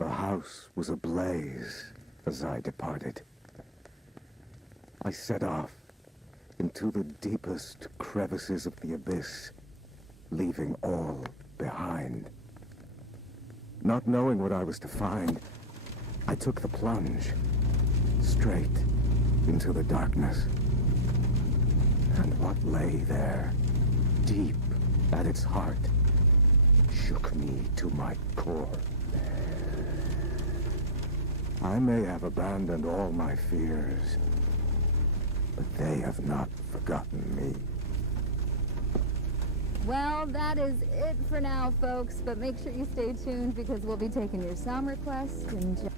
The house was ablaze as I departed. I set off into the deepest crevices of the abyss, leaving all behind. Not knowing what I was to find, I took the plunge, straight into the darkness. And what lay there, deep at its heart, shook me to my core. I may have abandoned all my fears, but they have not forgotten me. Well, that is it for now, folks, but make sure you stay tuned because we'll be taking your sound requests and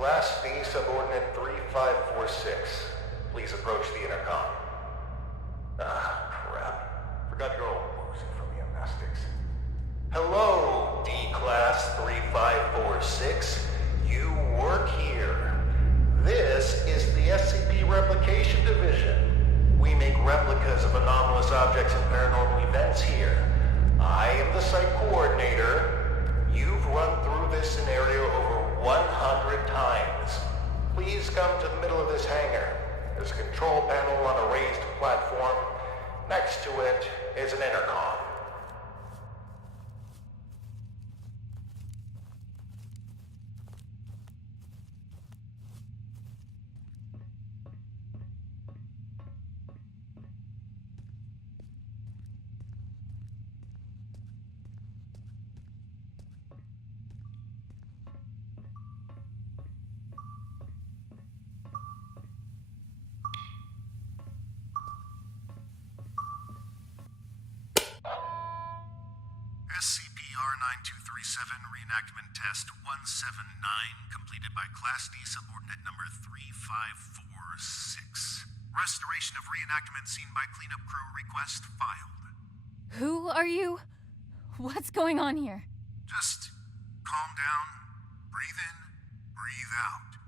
Class B Subordinate 3546. Please approach the intercom. Ah, crap. Forgot your old boozy from the amnestics. Hello, D-Class 3546. You work here. This is the SCP Replication Division. We make replicas of anomalous objects and paranormal events here. I am the site coordinator. You've run through this scenario over 100 times. Please come to the middle of this hangar. There's a control panel on a raised platform. Next to it is an intercom. SCP R9237 Reenactment Test 179 completed by Class D Subordinate number 3546. Restoration of reenactment scene by cleanup crew request filed. Who are you? What's going on here? Just calm down, breathe in, breathe out.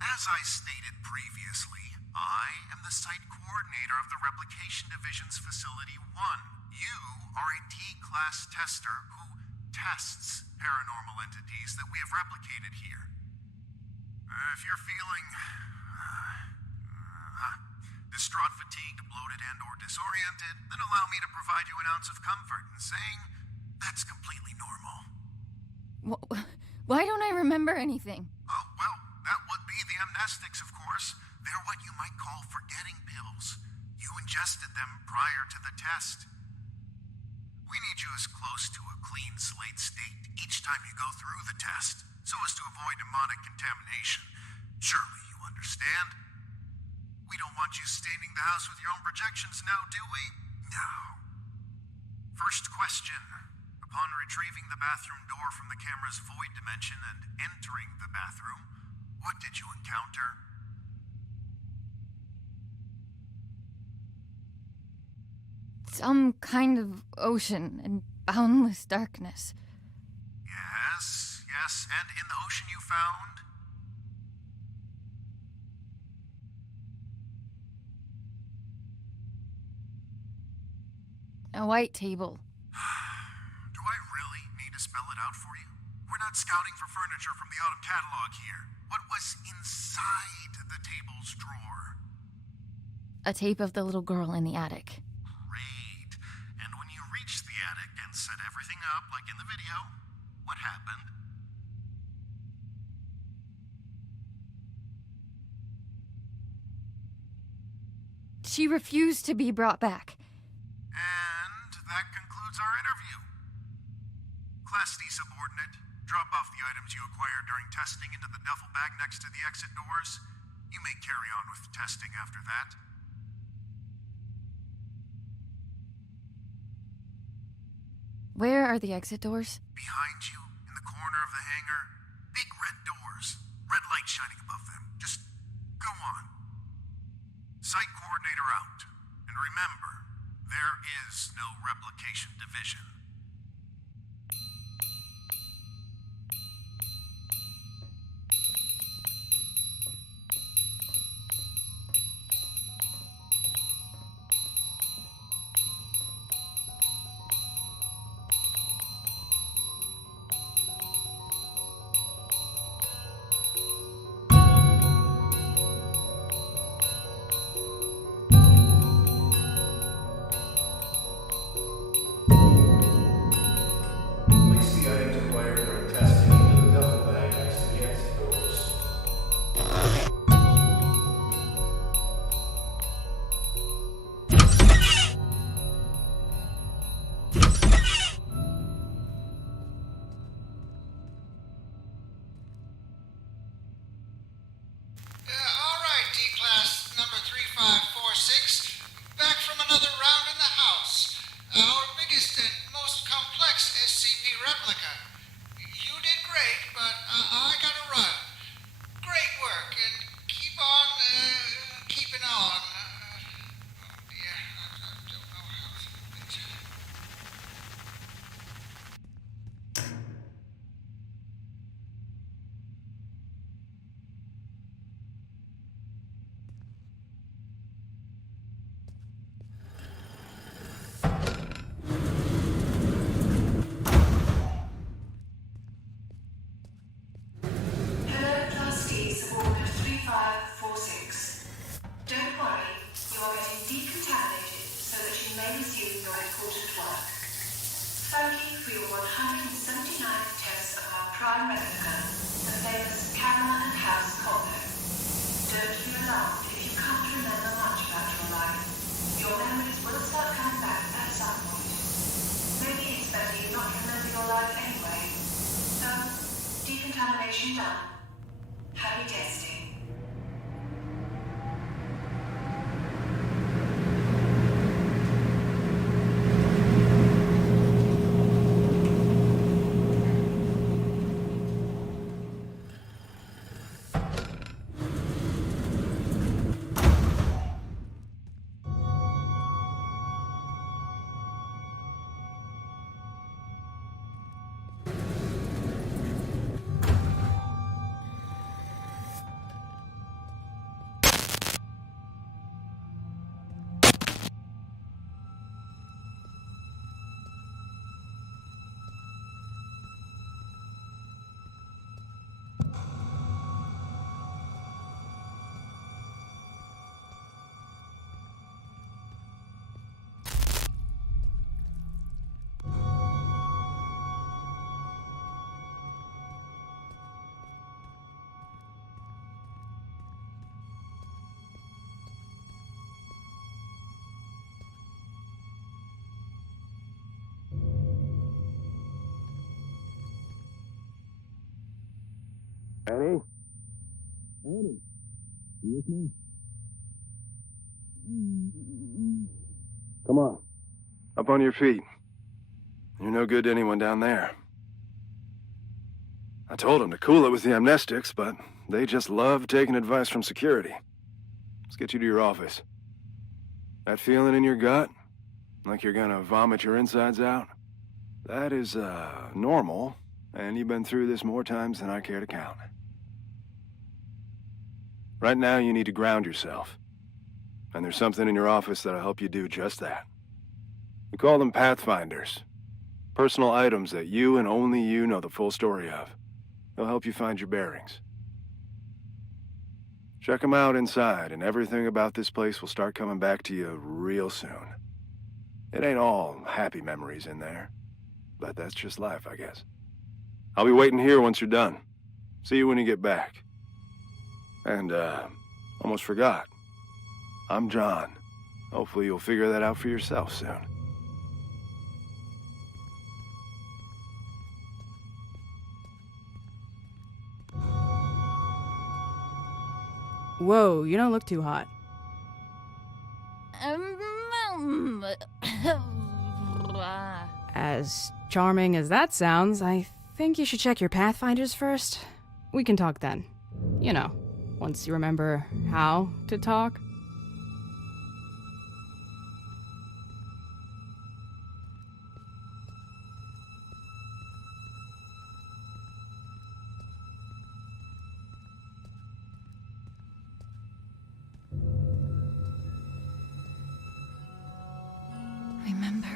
As I stated previously, I am the site coordinator of the Replication Division's Facility 1. You are a D-Class tester who tests paranormal entities that we have replicated here. If you're feeling distraught, fatigued, bloated, and or disoriented, then allow me to provide you an ounce of comfort in saying that's completely normal. Why don't I remember anything? Oh, well, that would be the amnestics, of course. They're what you might call forgetting pills. You ingested them prior to the test. We need you as close to a clean slate state each time you go through the test, so as to avoid demonic contamination. Surely you understand? We don't want you staining the house with your own projections now, do we? No. First question. Upon retrieving the bathroom door from the camera's void dimension and entering the bathroom, what did you encounter? Some kind of ocean and boundless darkness. Yes, and in the ocean you found? A white table. Do I really need to spell it out for you? We're not scouting for furniture from the autumn catalog here. What was inside the table's drawer? A tape of the little girl in the attic. Great. And when you reached the attic and set everything up like in the video, what happened? She refused to be brought back. And that concludes our interview. Class D Subordinate, drop off the items you acquired during testing into the duffel bag next to the exit doors. You may carry on with testing after that. Where are the exit doors? Behind you, in the corner of the hangar, big red doors, red light shining above them. Just go on. Site coordinator out. And remember, there is no replication division. Decontamination done. Happy testing. Annie? Annie? You with me? Come on. Up on your feet. You're no good to anyone down there. I told them to cool it with the amnestics, but they just love taking advice from security. Let's get you to your office. That feeling in your gut? Like you're gonna vomit your insides out? That is, normal, and you've been through this more times than I care to count. Right now, you need to ground yourself. And there's something in your office that'll help you do just that. We call them Pathfinders. Personal items that you and only you know the full story of. They'll help you find your bearings. Check them out inside, and everything about this place will start coming back to you real soon. It ain't all happy memories in there, but that's just life, I guess. I'll be waiting here once you're done. See you when you get back. And, almost forgot. I'm John. Hopefully you'll figure that out for yourself soon. Whoa, you don't look too hot. As charming as that sounds, I think you should check your Pathfinders first. We can talk then. You know, once you remember how to talk. Remember.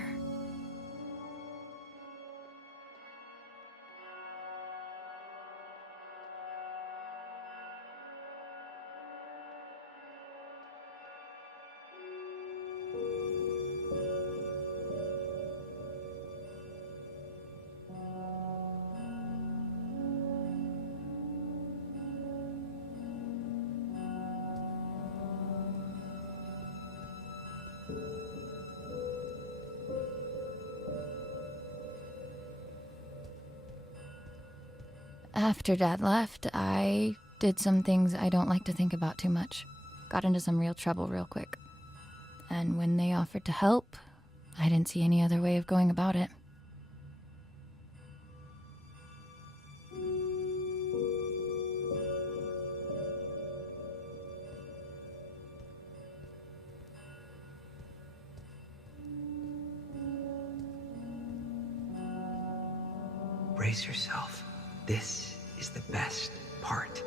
After Dad left, I did some things I don't like to think about too much. Got into some real trouble real quick. And when they offered to help, I didn't see any other way of going about it. Brace yourself. This is the best part.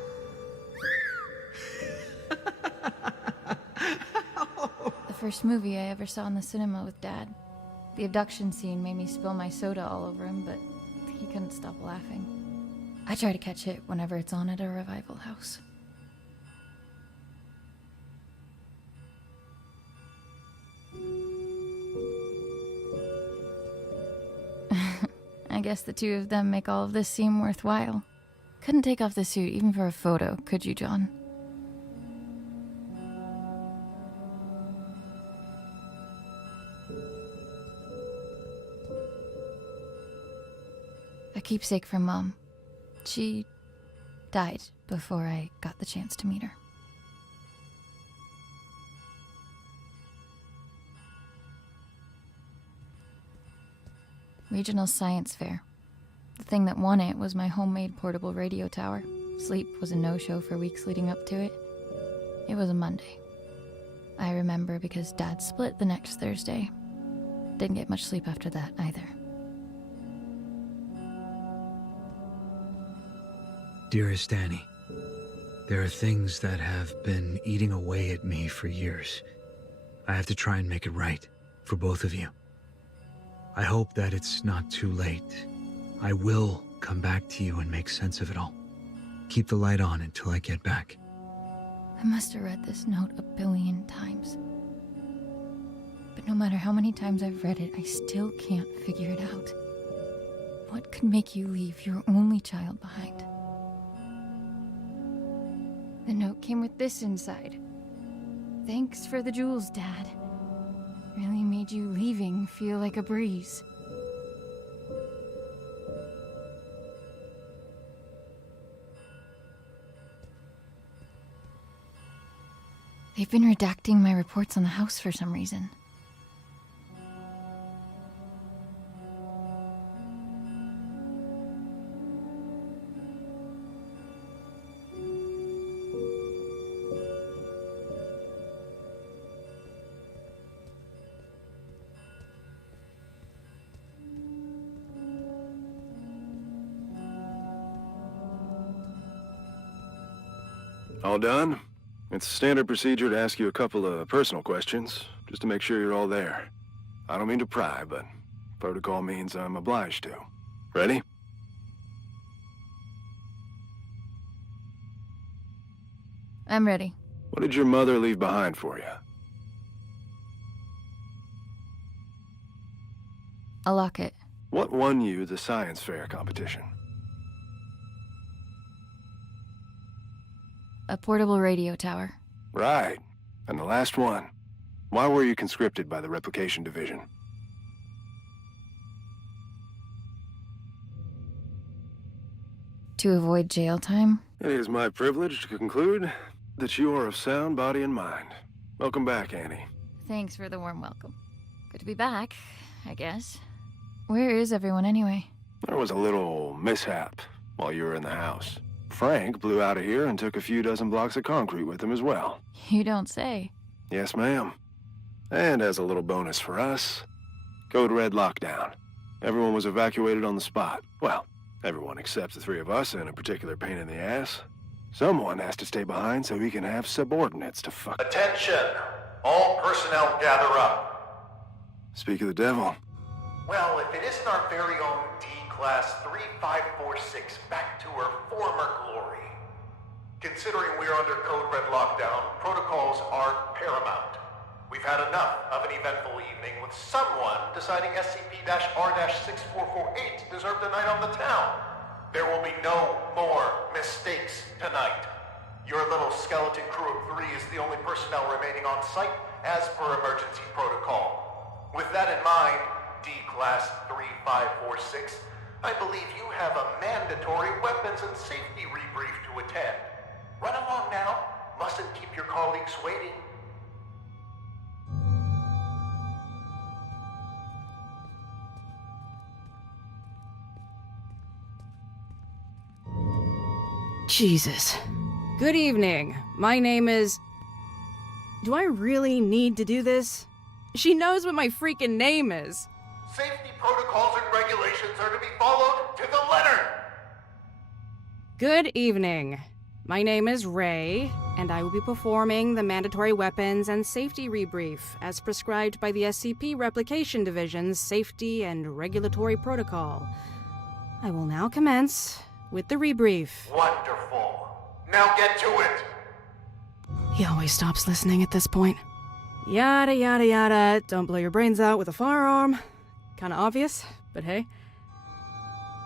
The first movie I ever saw in the cinema with Dad. The abduction scene made me spill my soda all over him, but he couldn't stop laughing. I try to catch it whenever it's on at a revival house. I guess the two of them make all of this seem worthwhile. Couldn't take off the suit even for a photo, could you, John? A keepsake from Mom. She died before I got the chance to meet her. Regional Science Fair. The thing that won it was my homemade portable radio tower. Sleep was a no-show for weeks leading up to it. It was a Monday. I remember because Dad split the next Thursday. Didn't get much sleep after that either. Dearest Annie, there are things that have been eating away at me for years. I have to try and make it right for both of you. I hope that it's not too late. I will come back to you and make sense of it all. Keep the light on until I get back. I must have read this note 1 billion times. But no matter how many times I've read it, I still can't figure it out. What could make you leave your only child behind? The note came with this inside. Thanks for the jewels, Dad. Really made you leaving feel like a breeze. They've been redacting my reports on the house for some reason. All done? It's standard procedure to ask you a couple of personal questions, just to make sure you're all there. I don't mean to pry, but protocol means I'm obliged to. Ready? I'm ready. What did your mother leave behind for you? A locket. What won you the science fair competition? A portable radio tower. Right. And the last one. Why were you conscripted by the replication division? To avoid jail time? It is my privilege to conclude that you are of sound body and mind. Welcome back, Annie. Thanks for the warm welcome. Good to be back, I guess. Where is everyone anyway? There was a little mishap while you were in the house. Frank blew out of here and took a few dozen blocks of concrete with him as well. You don't say. Yes, ma'am. And as a little bonus for us, Code Red lockdown. Everyone was evacuated on the spot. Well, everyone except the three of us and a particular pain in the ass. Someone has to stay behind so he can have subordinates to fuck. Attention! All personnel gather up. Speak of the devil. Well, if it isn't our very own D-Class 3546 back to her former glory. Considering we're under Code Red lockdown, protocols are paramount. We've had enough of an eventful evening with someone deciding SCP-R-6448 deserved a night on the town. There will be no more mistakes tonight. Your little skeleton crew of 3 is the only personnel remaining on site as per emergency protocol. With that in mind, D-Class 3546, I believe you have a mandatory weapons and safety rebrief to attend. Run along now. Mustn't keep your colleagues waiting. Jesus. Good evening. My name is... Do I really need to do this? She knows what my freaking name is. Safety protocols and regulations are to be followed to the letter. Good evening. My name is Ray, and I will be performing the mandatory weapons and safety rebrief as prescribed by the SCP Replication Division's Safety and Regulatory Protocol. I will now commence with the rebrief. Wonderful. Now get to it. He always stops listening at this point. Yada yada yada, don't blow your brains out with a firearm. Kinda obvious, but hey.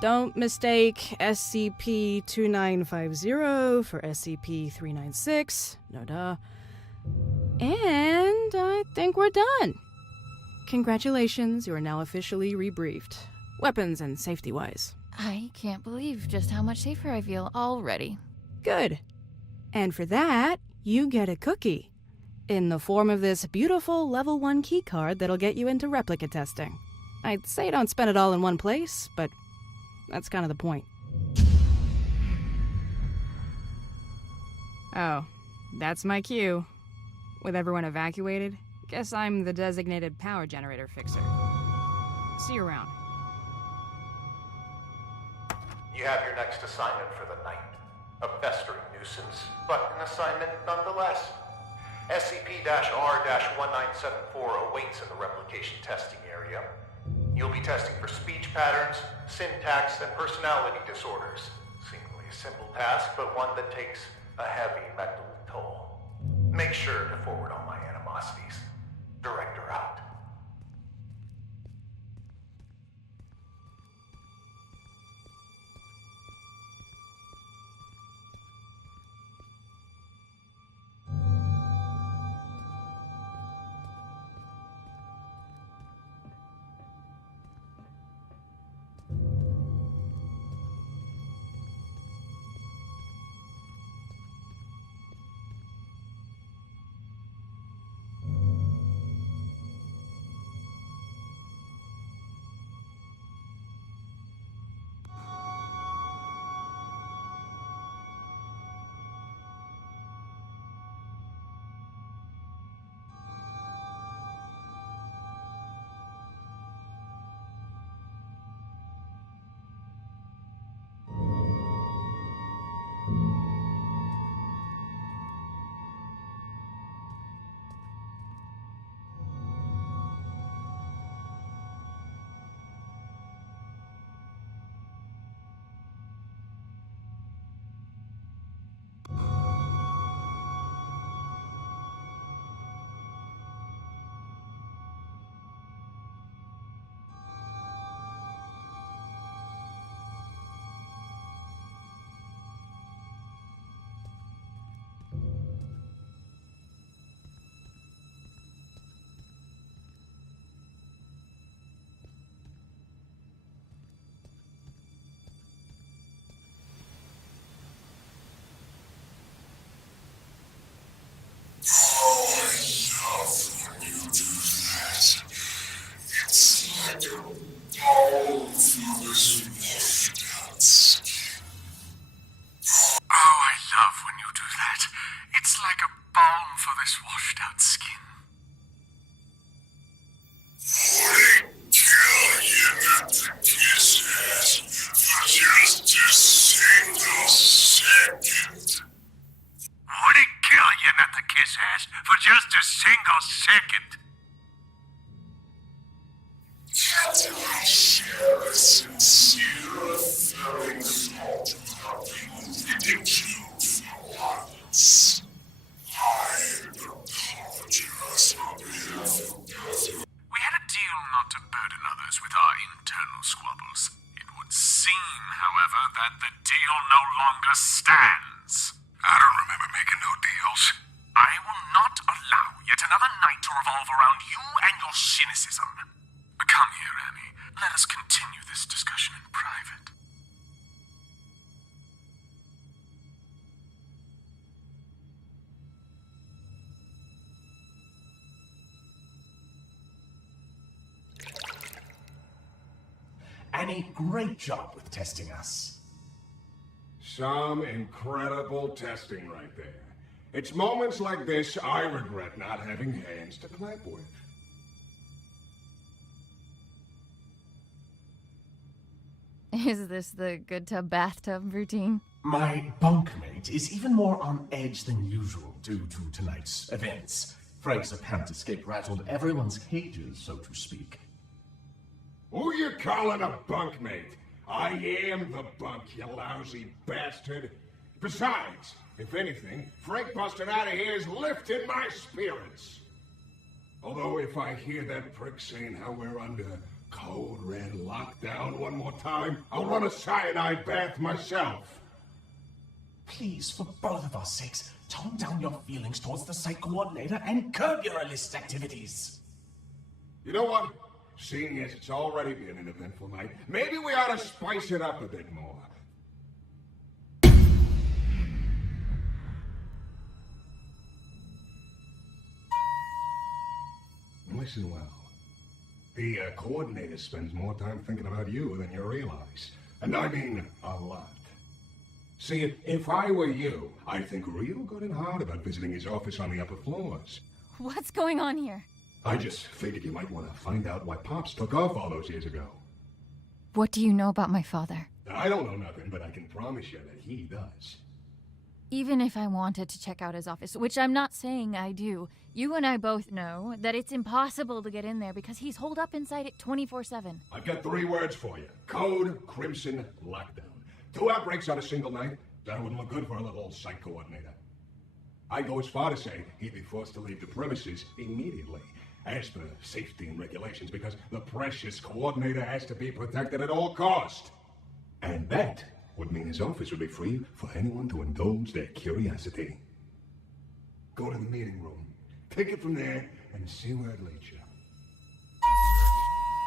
Don't mistake SCP-2950 for SCP-396. No duh. And I think we're done. Congratulations, you are now officially rebriefed. Weapons and safety-wise. I can't believe just how much safer I feel already. Good. And for that, you get a cookie. In the form of this beautiful level 1 keycard that'll get you into replica testing. I'd say don't spend it all in one place, but that's kind of the point. Oh, that's my cue. With everyone evacuated, guess I'm the designated power generator fixer. See you around. You have your next assignment for the night. A festering nuisance, but an assignment nonetheless. SCP-R-1974 awaits in the replication testing area. You'll be testing for speech patterns, syntax, and personality disorders. Seemingly a simple task, but one that takes a heavy mental toll. Make sure to forward all my animosities. Director out. For just a single second. Can I share a sincere feeling thought of having killed for once? I apologize on behalf of Catherine. We had a deal not to burden others with our internal squabbles. It would seem, however, that the deal no longer stands. I don't remember making no deals. I will not allow yet another night to revolve around you and your cynicism. Come here, Annie. Let us continue this discussion in private. Annie, great job with testing us. Some incredible testing right there. It's moments like this I regret not having hands to clap with. Is this the good tub bathtub routine? My bunkmate is even more on edge than usual due to tonight's events. Frank's apparent escape rattled everyone's cages, so to speak. Who you calling a bunkmate? I am the bunk, you lousy bastard. Besides, if anything, Frank busting out of here is lifting my spirits. Although if I hear that prick saying how we're under code red lockdown one more time, I'll run a cyanide bath myself. Please, for both of our sakes, tone down your feelings towards the site coordinator and curb your illicit activities. You know what? seeing as it's already been an eventful night, maybe we ought to spice it up a bit more. Listen well. The coordinator spends more time thinking about you than you realize. And I mean a lot. See, if I were you, I'd think real good and hard about visiting his office on the upper floors. What's going on here? I just figured you might want to find out why Pops took off all those years ago. What do you know about my father? I don't know nothing, but I can promise you that he does. Even if I wanted to check out his office, which I'm not saying I do, you and I both know that it's impossible to get in there because he's holed up inside it 24/7. I've got 3 words for you. Code Crimson Lockdown. 2 outbreaks on a single night? That wouldn't look good for a little site coordinator. I'd go as far to say he'd be forced to leave the premises immediately, as per safety and regulations, because the precious coordinator has to be protected at all cost. And that would mean his office would be free for anyone to indulge their curiosity. Go to the meeting room, take it from there, and see where it leads you.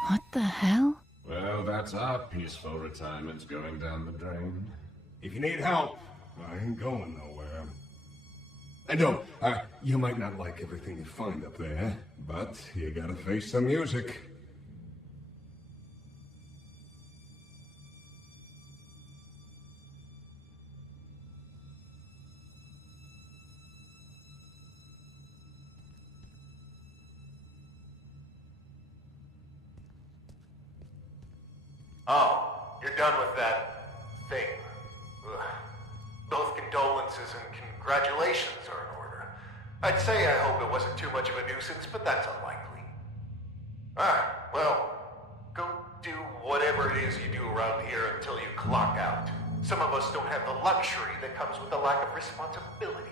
What the hell? Well, that's our peaceful retirement going down the drain. If you need help, I ain't going nowhere. And no, you might not like everything you find up there, but you gotta face the music. Oh, you're done with that thing. Ugh. Both condolences and congratulations are in order. I'd say I hope it wasn't too much of a nuisance, but that's unlikely. Well, go do whatever it is you do around here until you clock out. Some of us don't have the luxury that comes with the lack of responsibility.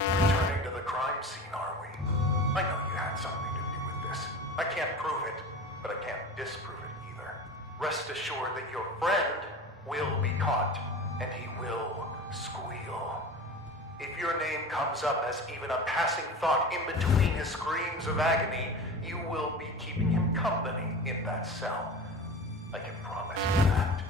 Returning to the crime scene, are we? I know you had something to do with this. I can't prove it, but I can't disprove it either. Rest assured that your friend will be caught, and he will squeal. If your name comes up as even a passing thought in between his screams of agony, you will be keeping him company in that cell. I can promise you that.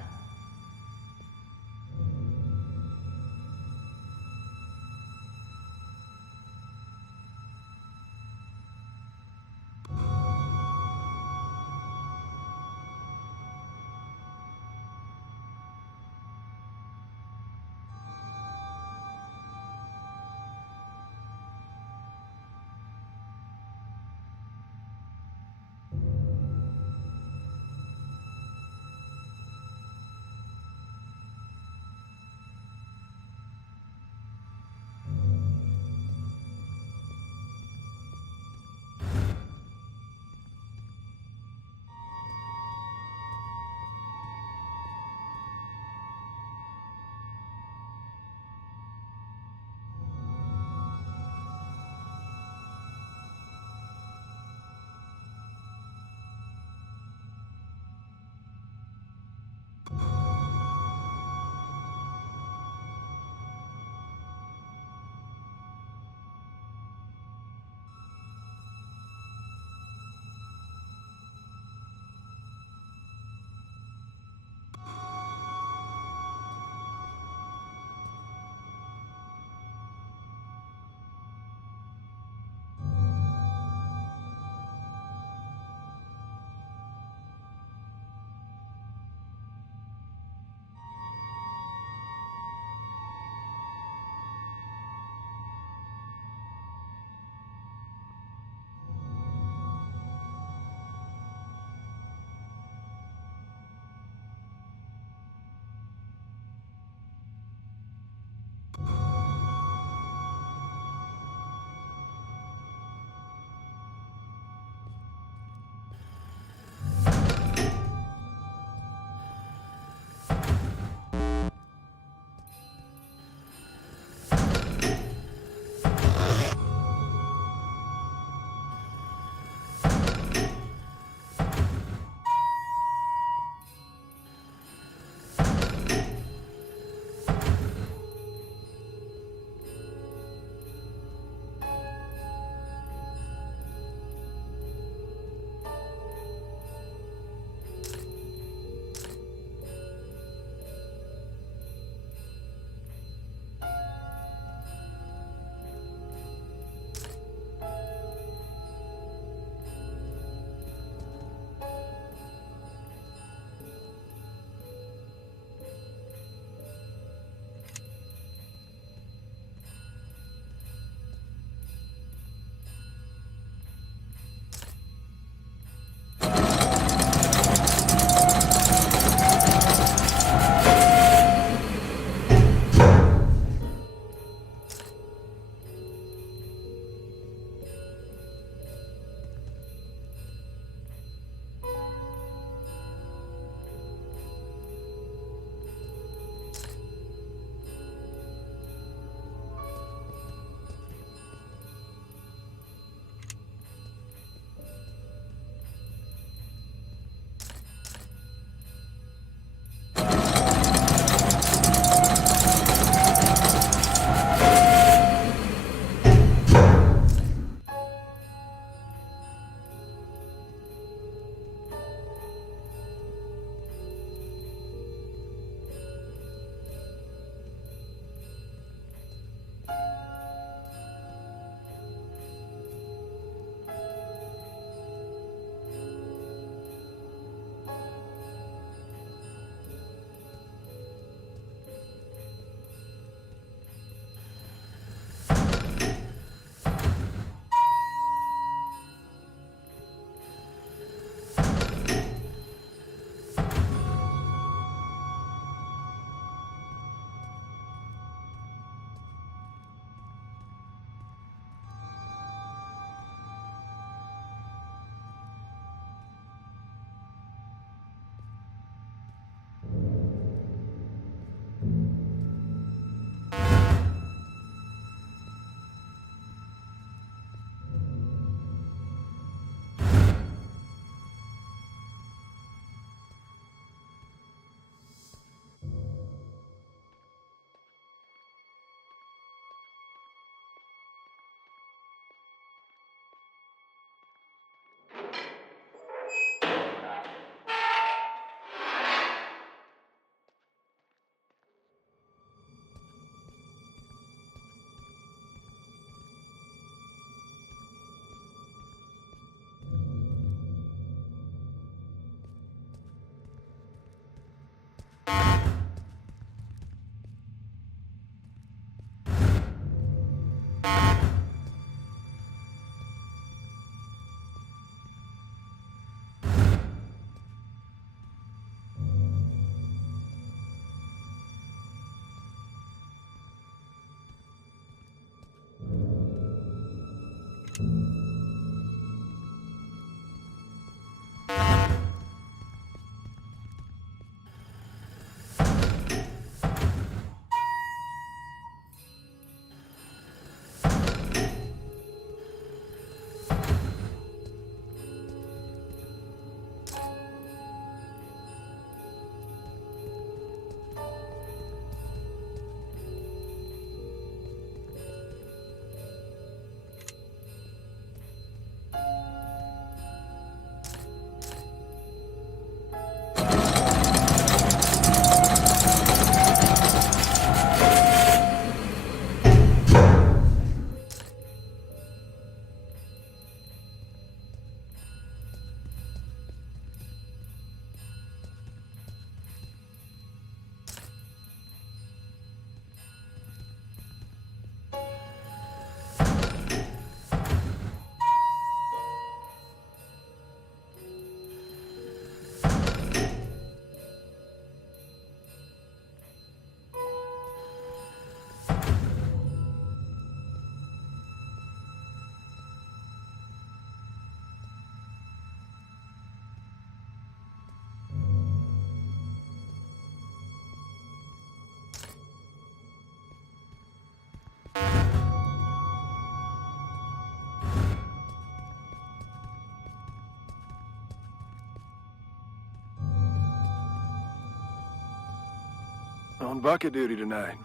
On bucket duty tonight.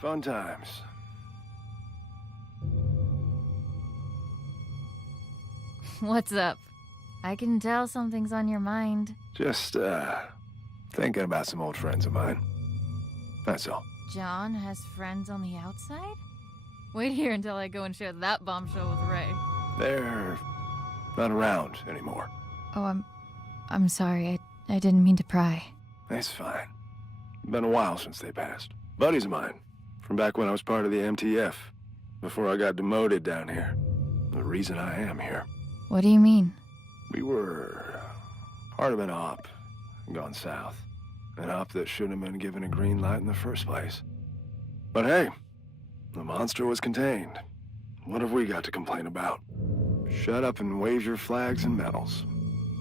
Fun times. What's up? I can tell something's on your mind. Just, thinking about some old friends of mine. That's all. John has friends on the outside? Wait here until I go and share that bombshell with Ray. They're not around anymore. Oh, I'm sorry. I didn't mean to pry. It's fine. Been a while since they passed. Buddies of mine, from back when I was part of the MTF, before I got demoted down here. The reason I am here. What do you mean? We were part of an op, gone south. An op that shouldn't have been given a green light in the first place. But hey, the monster was contained. What have we got to complain about? Shut up and wave your flags and medals.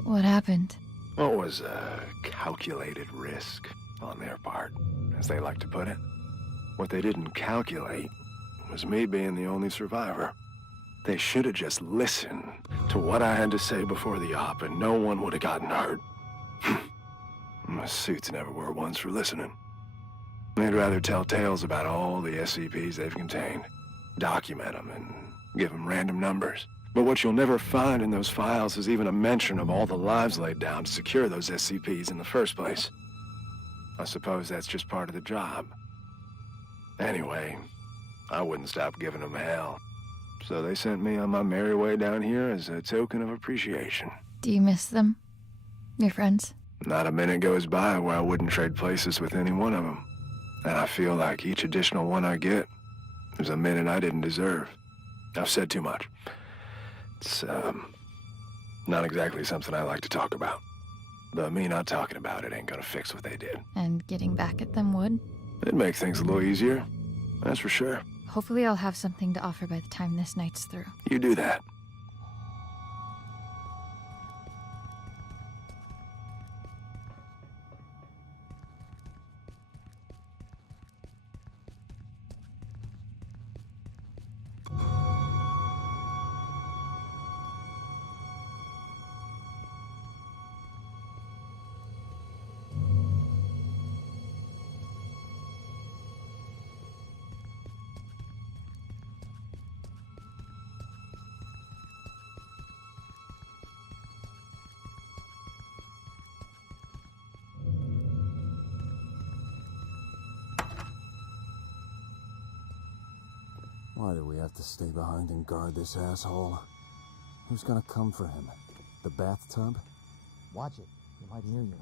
What happened? What was a calculated risk on their part, as they like to put it. What they didn't calculate was me being the only survivor. They should have just listened to what I had to say before the op, and no one would have gotten hurt. My suits never were ones for listening. They'd rather tell tales about all the SCPs they've contained, document them, and give them random numbers. But what you'll never find in those files is even a mention of all the lives laid down to secure those SCPs in the first place. I suppose that's just part of the job. Anyway, I wouldn't stop giving them hell. So they sent me on my merry way down here as a token of appreciation. Do you miss them? Your friends? Not a minute goes by where I wouldn't trade places with any one of them. And I feel like each additional one I get is a minute I didn't deserve. I've said too much. It's, not exactly something I like to talk about. But me not talking about it ain't gonna fix what they did. And getting back at them would? It'd make things a little easier, that's for sure. Hopefully I'll have something to offer by the time this night's through. You do that. Why do we have to stay behind and guard this asshole? Who's gonna come for him? The bathtub? Watch it. He might hear you.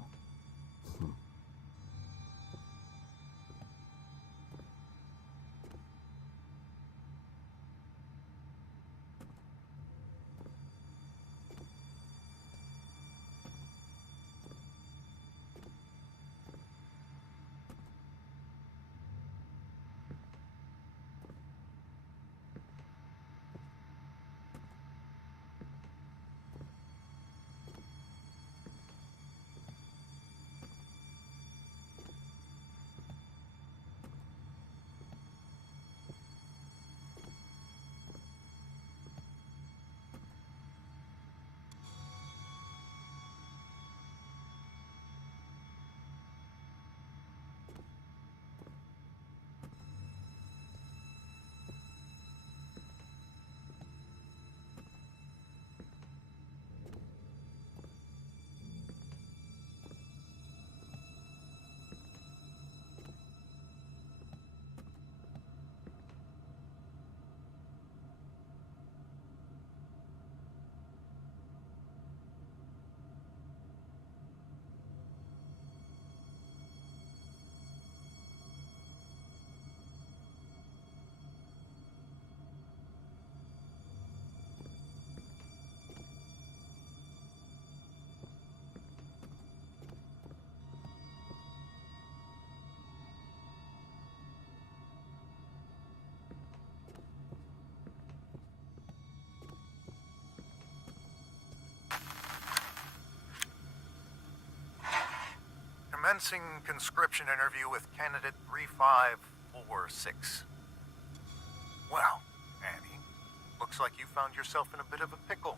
Commencing conscription interview with candidate 3546. Well, Annie, looks like you found yourself in a bit of a pickle.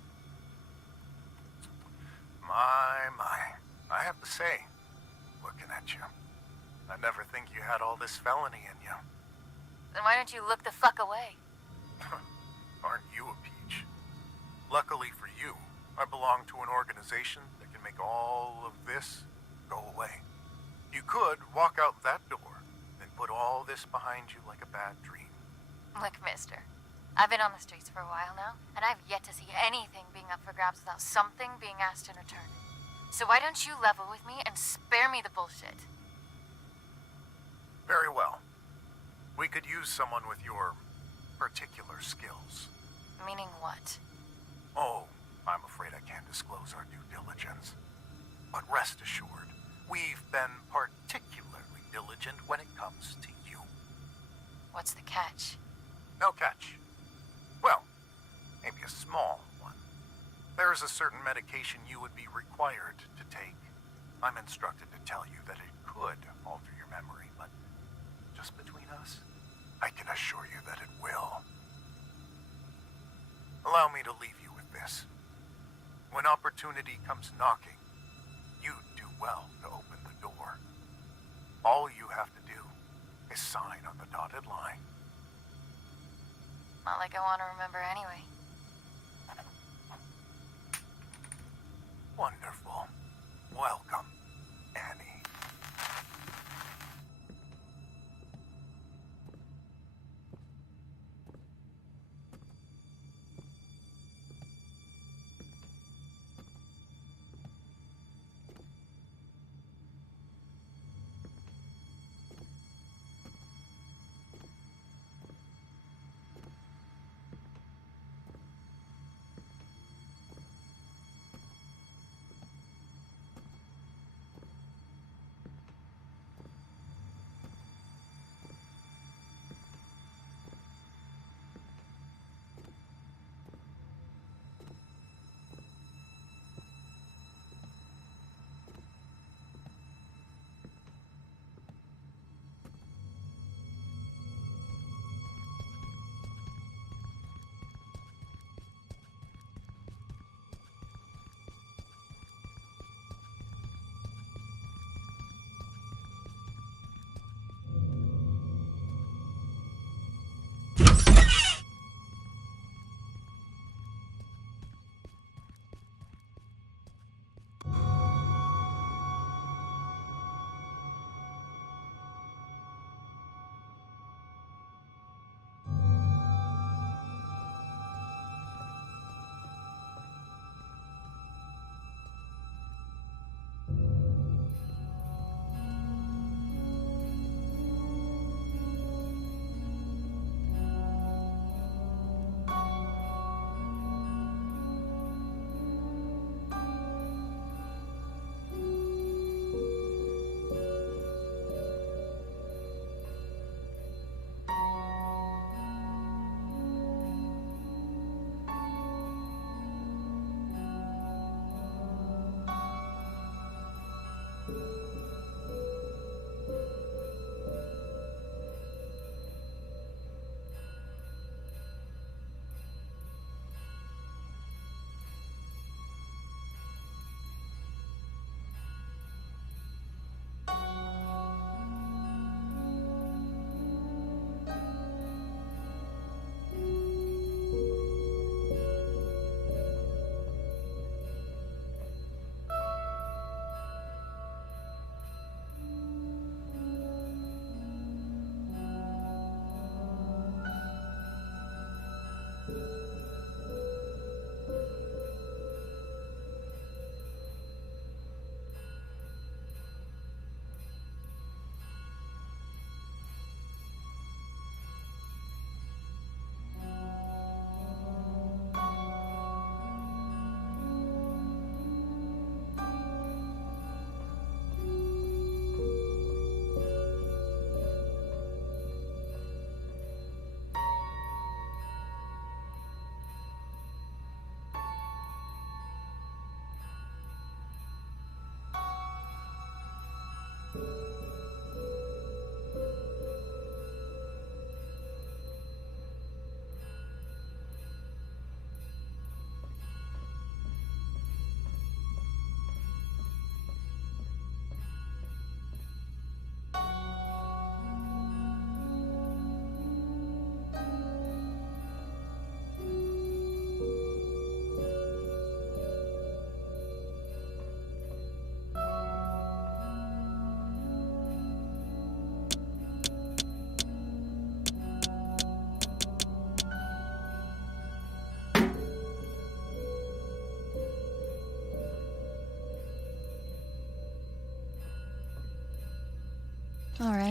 My. I have to say, looking at you, I never think you had all this felony in you. Then why don't you look the fuck away? Aren't you a peach? Luckily for you, I belong to an organization that can make all of this go away. You could walk out that door and put all this behind you like a bad dream. Look, mister. I've been on the streets for a while now, and I've yet to see anything being up for grabs without something being asked in return. So why don't you level with me and spare me the bullshit? Very well. We could use someone with your particular skills. Meaning what? Oh, I'm afraid I can't disclose our due diligence. But rest assured, we've been particularly diligent when it comes to you. What's the catch? No catch. Well, maybe a small one. There's a certain medication you would be required to take. I'm instructed to tell you that it could alter your memory, but just between us, I can assure you that it will. Allow me to leave you with this. When opportunity comes knocking, you'd do well to open the door. All you have to do is sign on the dotted line. Not like I want to remember anyway. Wonderful. Welcome, Annie.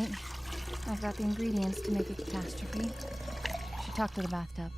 right. I've got the ingredients to make a catastrophe. Should talk to the bathtub.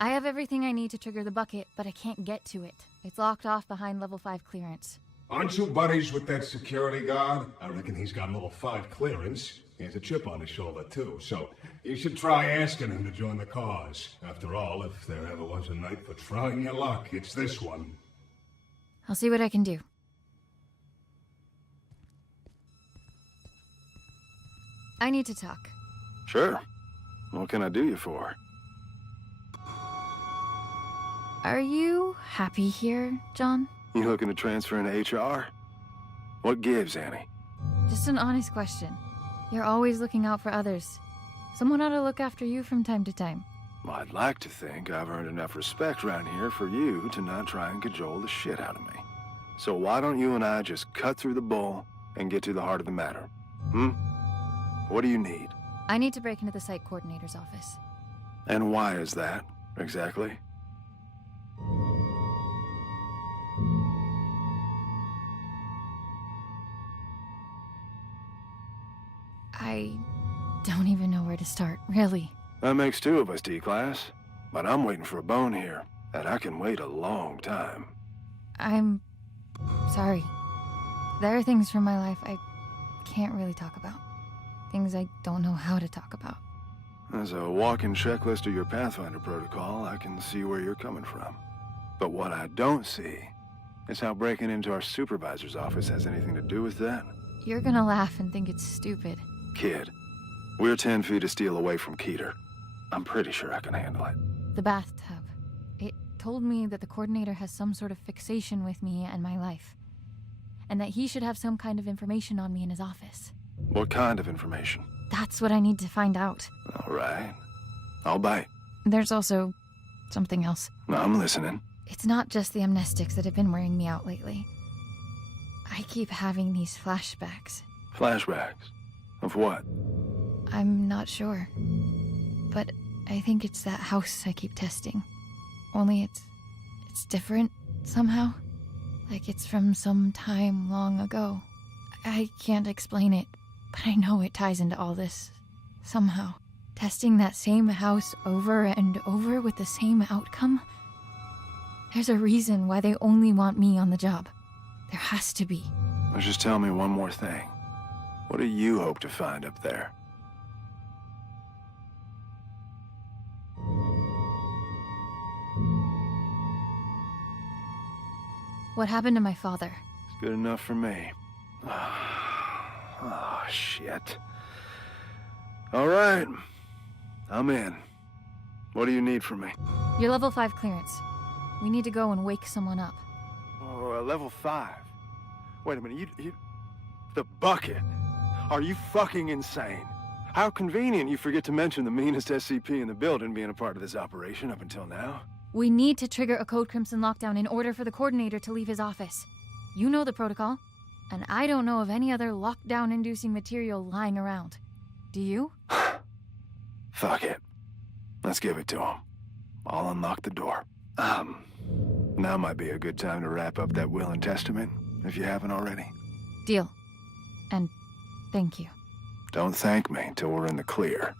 I have everything I need to trigger the bucket, but I can't get to it. It's locked off behind level 5 clearance. Aren't you buddies with that security guard? I reckon he's got level 5 clearance. He has a chip on his shoulder, too, so you should try asking him to join the cause. After all, if there ever was a night for trying your luck, it's this one. I'll see what I can do. I need to talk. Sure. What can I do you for? Are you happy here, John? You looking to transfer into HR? What gives, Annie? Just an honest question. You're always looking out for others. Someone ought to look after you from time to time. Well, I'd like to think I've earned enough respect around here for you to not try and cajole the shit out of me. So why don't you and I just cut through the bull and get to the heart of the matter? What do you need? I need to break into the site coordinator's office. And why is that, exactly? I don't even know where to start, really. That makes two of us, D-Class. But I'm waiting for a bone here, and I can wait a long time. I'm sorry. There are things from my life I can't really talk about. Things I don't know how to talk about. As a walking checklist of your Pathfinder protocol, I can see where you're coming from. But what I don't see is how breaking into our supervisor's office has anything to do with that. You're gonna laugh and think it's stupid. Kid, we're 10 feet of steel away from Keter. I'm pretty sure I can handle it. The bathtub. It told me that the coordinator has some sort of fixation with me and my life. And that he should have some kind of information on me in his office. What kind of information? That's what I need to find out. All right. I'll bite. There's also something else. I'm listening. It's not just the amnestics that have been wearing me out lately. I keep having these flashbacks. Flashbacks? Of what? I'm not sure. But I think it's that house I keep testing. Only it's different somehow. Like it's from some time long ago. I can't explain it, but I know it ties into all this somehow. Testing that same house over and over with the same outcome? There's a reason why they only want me on the job. There has to be. Now just tell me one more thing. What do you hope to find up there? What happened to my father? It's good enough for me. Oh, shit. All right. I'm in. What do you need from me? Your level 5 clearance. We need to go and wake someone up. Oh, level 5. Wait a minute, you... The bucket? Are you fucking insane? How convenient you forget to mention the meanest SCP in the building being a part of this operation up until now. We need to trigger a Code Crimson lockdown in order for the coordinator to leave his office. You know the protocol, and I don't know of any other lockdown-inducing material lying around. Do you? Fuck it. Let's give it to him. I'll unlock the door. Now might be a good time to wrap up that will and testament, if you haven't already. Deal. And thank you. Don't thank me till we're in the clear.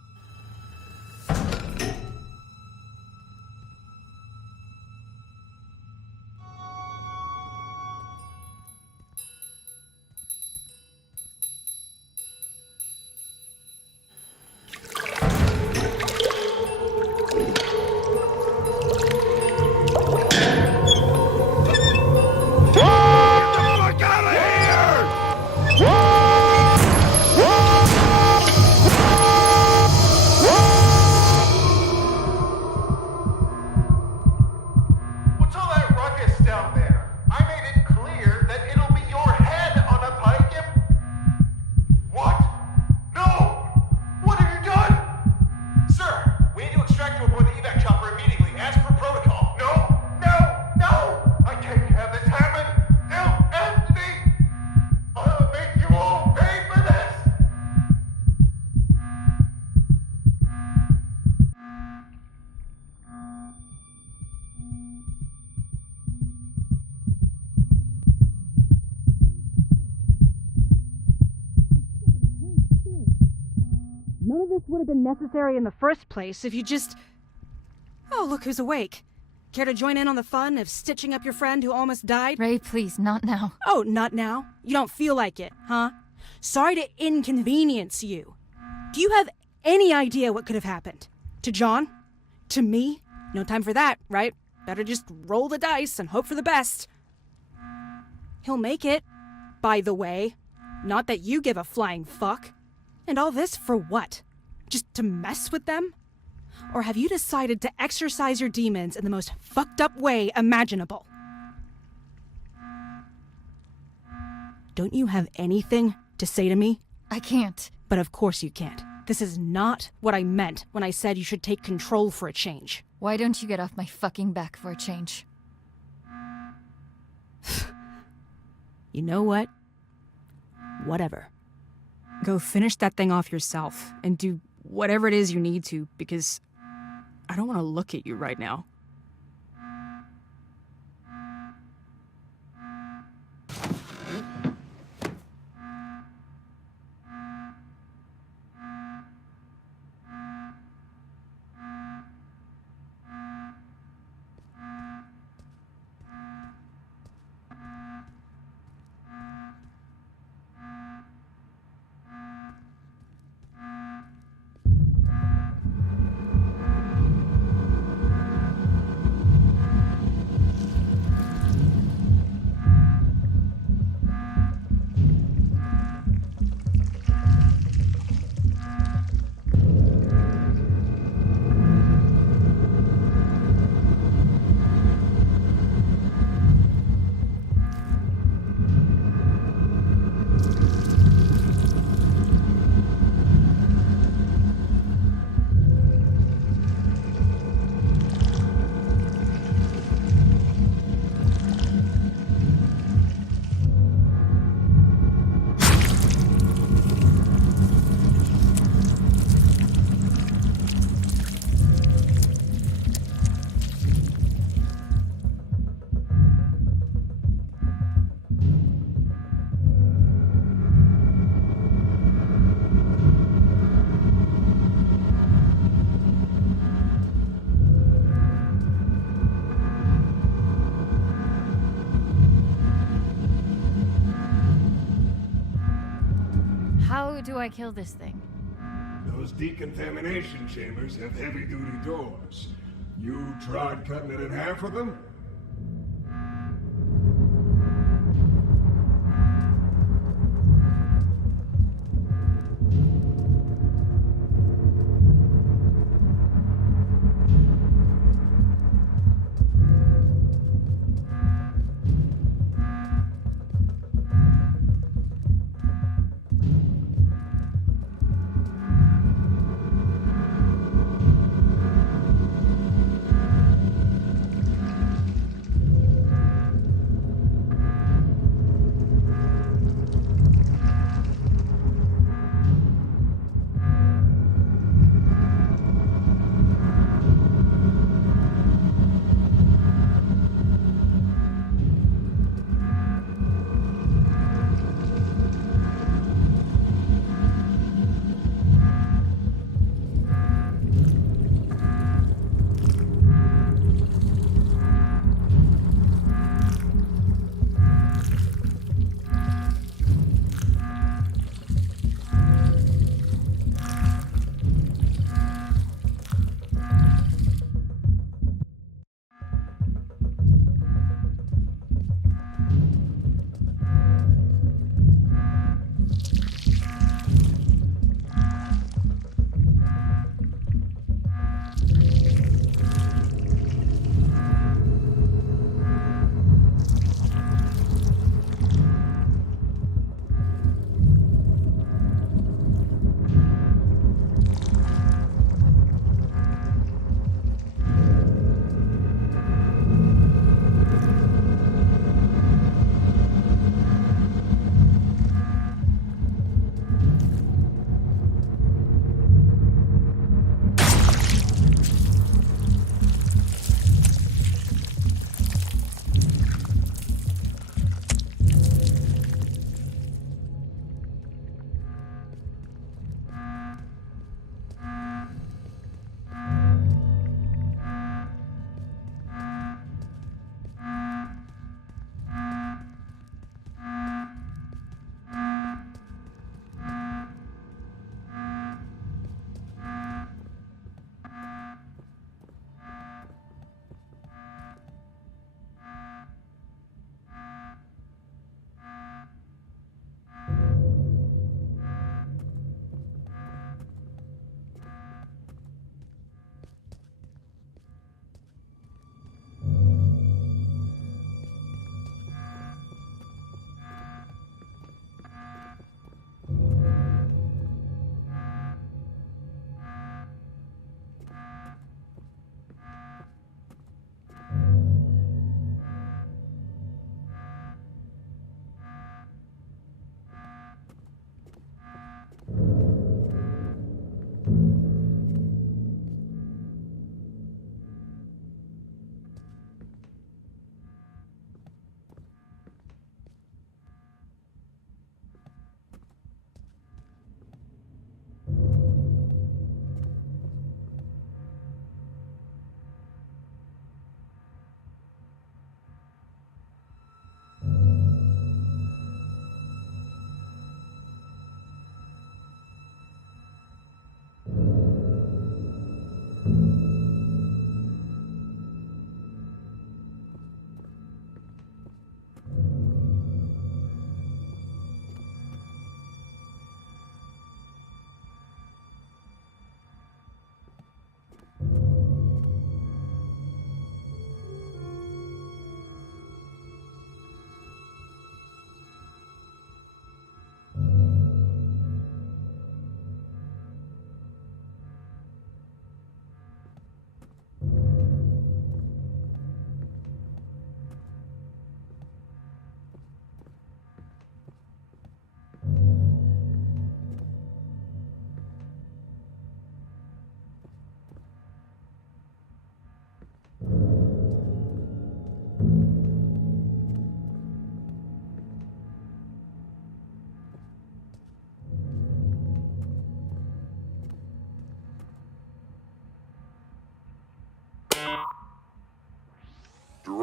this would have been necessary in the first place if you just... Oh, look who's awake. Care to join in on the fun of stitching up your friend who almost died? Ray, please, not now. Oh, not now? You don't feel like it, huh? Sorry to inconvenience you. Do you have any idea what could have happened? To John? To me? No time for that, right? Better just roll the dice and hope for the best. He'll make it, by the way. Not that you give a flying fuck. And all this for what? Just to mess with them? Or have you decided to exercise your demons in the most fucked up way imaginable? Don't you have anything to say to me? I can't. But of course you can't. This is not what I meant when I said you should take control for a change. Why don't you get off my fucking back for a change? You know what? Whatever. Go finish that thing off yourself and do whatever it is you need to, because I don't want to look at you right now. How do I kill this thing? Those decontamination chambers have heavy-duty doors. You tried cutting it in half with them?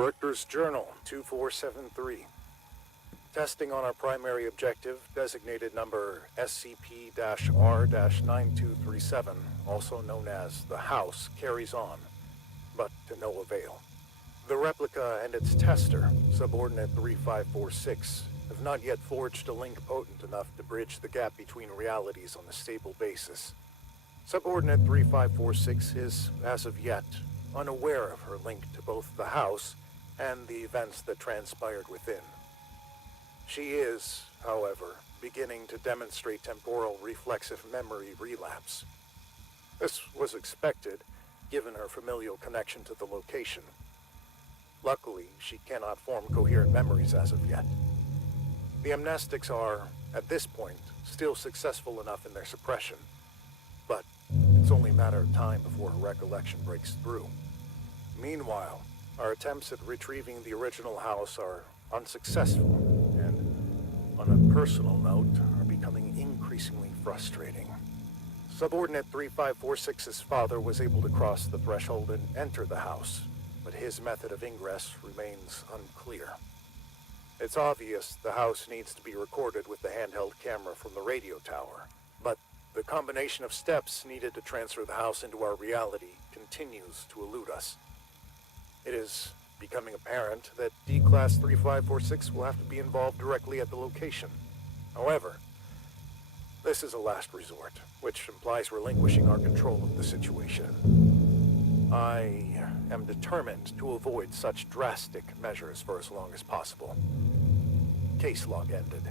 Director's Journal 2473. Testing on our primary objective, designated number SCP-R-9237, also known as the House, carries on, but to no avail. The replica and its tester, Subordinate 3546, have not yet forged a link potent enough to bridge the gap between realities on a stable basis. Subordinate 3546 is, as of yet, unaware of her link to both the House and the events that transpired within. She is, however, beginning to demonstrate temporal reflexive memory relapse. This was expected, given her familial connection to the location. Luckily, she cannot form coherent memories as of yet. The amnestics are, at this point, still successful enough in their suppression, but it's only a matter of time before her recollection breaks through. Meanwhile, our attempts at retrieving the original house are unsuccessful, and, on a personal note, are becoming increasingly frustrating. Subordinate 3546's father was able to cross the threshold and enter the house, but his method of ingress remains unclear. It's obvious the house needs to be recorded with the handheld camera from the radio tower, but the combination of steps needed to transfer the house into our reality continues to elude us. It is becoming apparent that D-Class 3546 will have to be involved directly at the location. However, this is a last resort, which implies relinquishing our control of the situation. I am determined to avoid such drastic measures for as long as possible. Case log ended.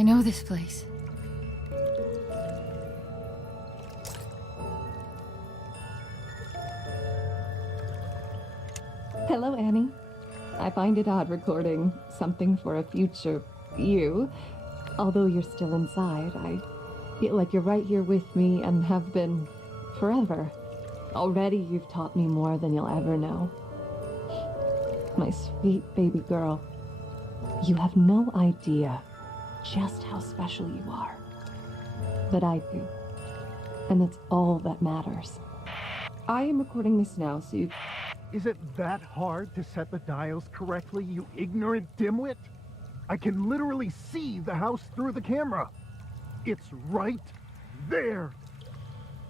I know this place. Hello, Annie. I find it odd recording something for a future you. Although you're still inside, I feel like you're right here with me and have been forever. Already you've taught me more than you'll ever know. My sweet baby girl, you have no idea just how special you are. But I do. And that's all that matters. I am recording this now, so you... Is it that hard to set the dials correctly, you ignorant dimwit? I can literally see the house through the camera. It's right there.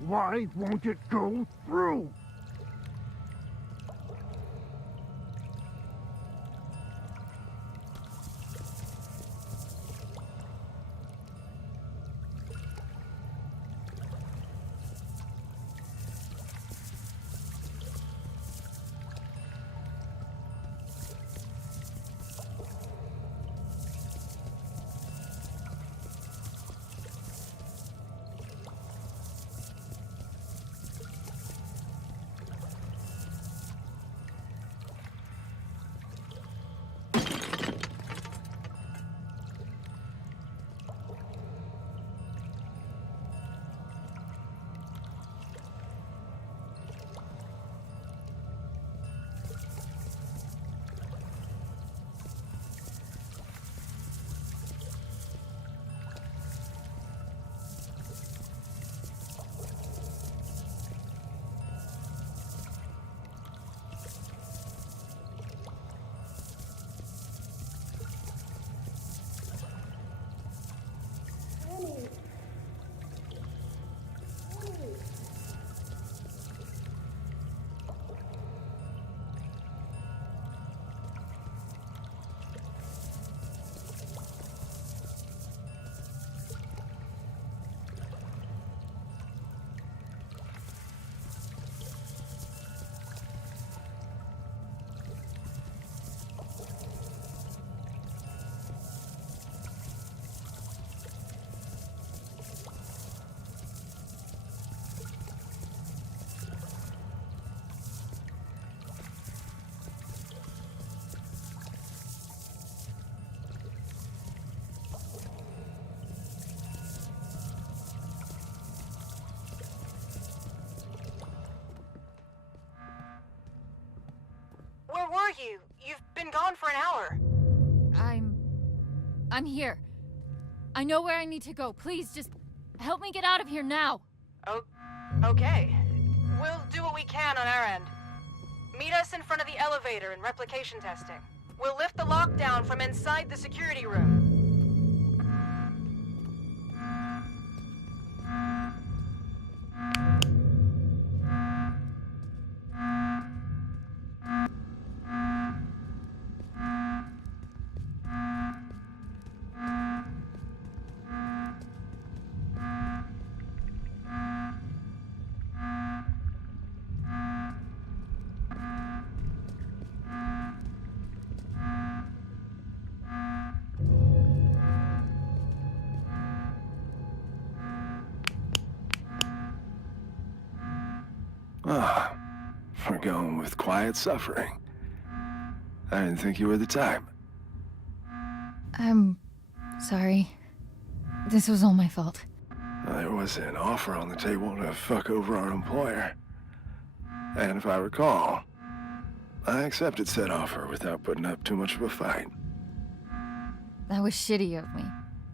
Why won't it go through? were you? You've been gone for an hour. I'm here. I know where I need to go. Please, just help me get out of here now. Oh, okay. We'll do what we can on our end. Meet us in front of the elevator in replication testing. We'll lift the lockdown from inside the security room. Ah, we're going with quiet suffering. I didn't think you were the type. I'm sorry. This was all my fault. There was an offer on the table to fuck over our employer. And if I recall, I accepted said offer without putting up too much of a fight. That was shitty of me.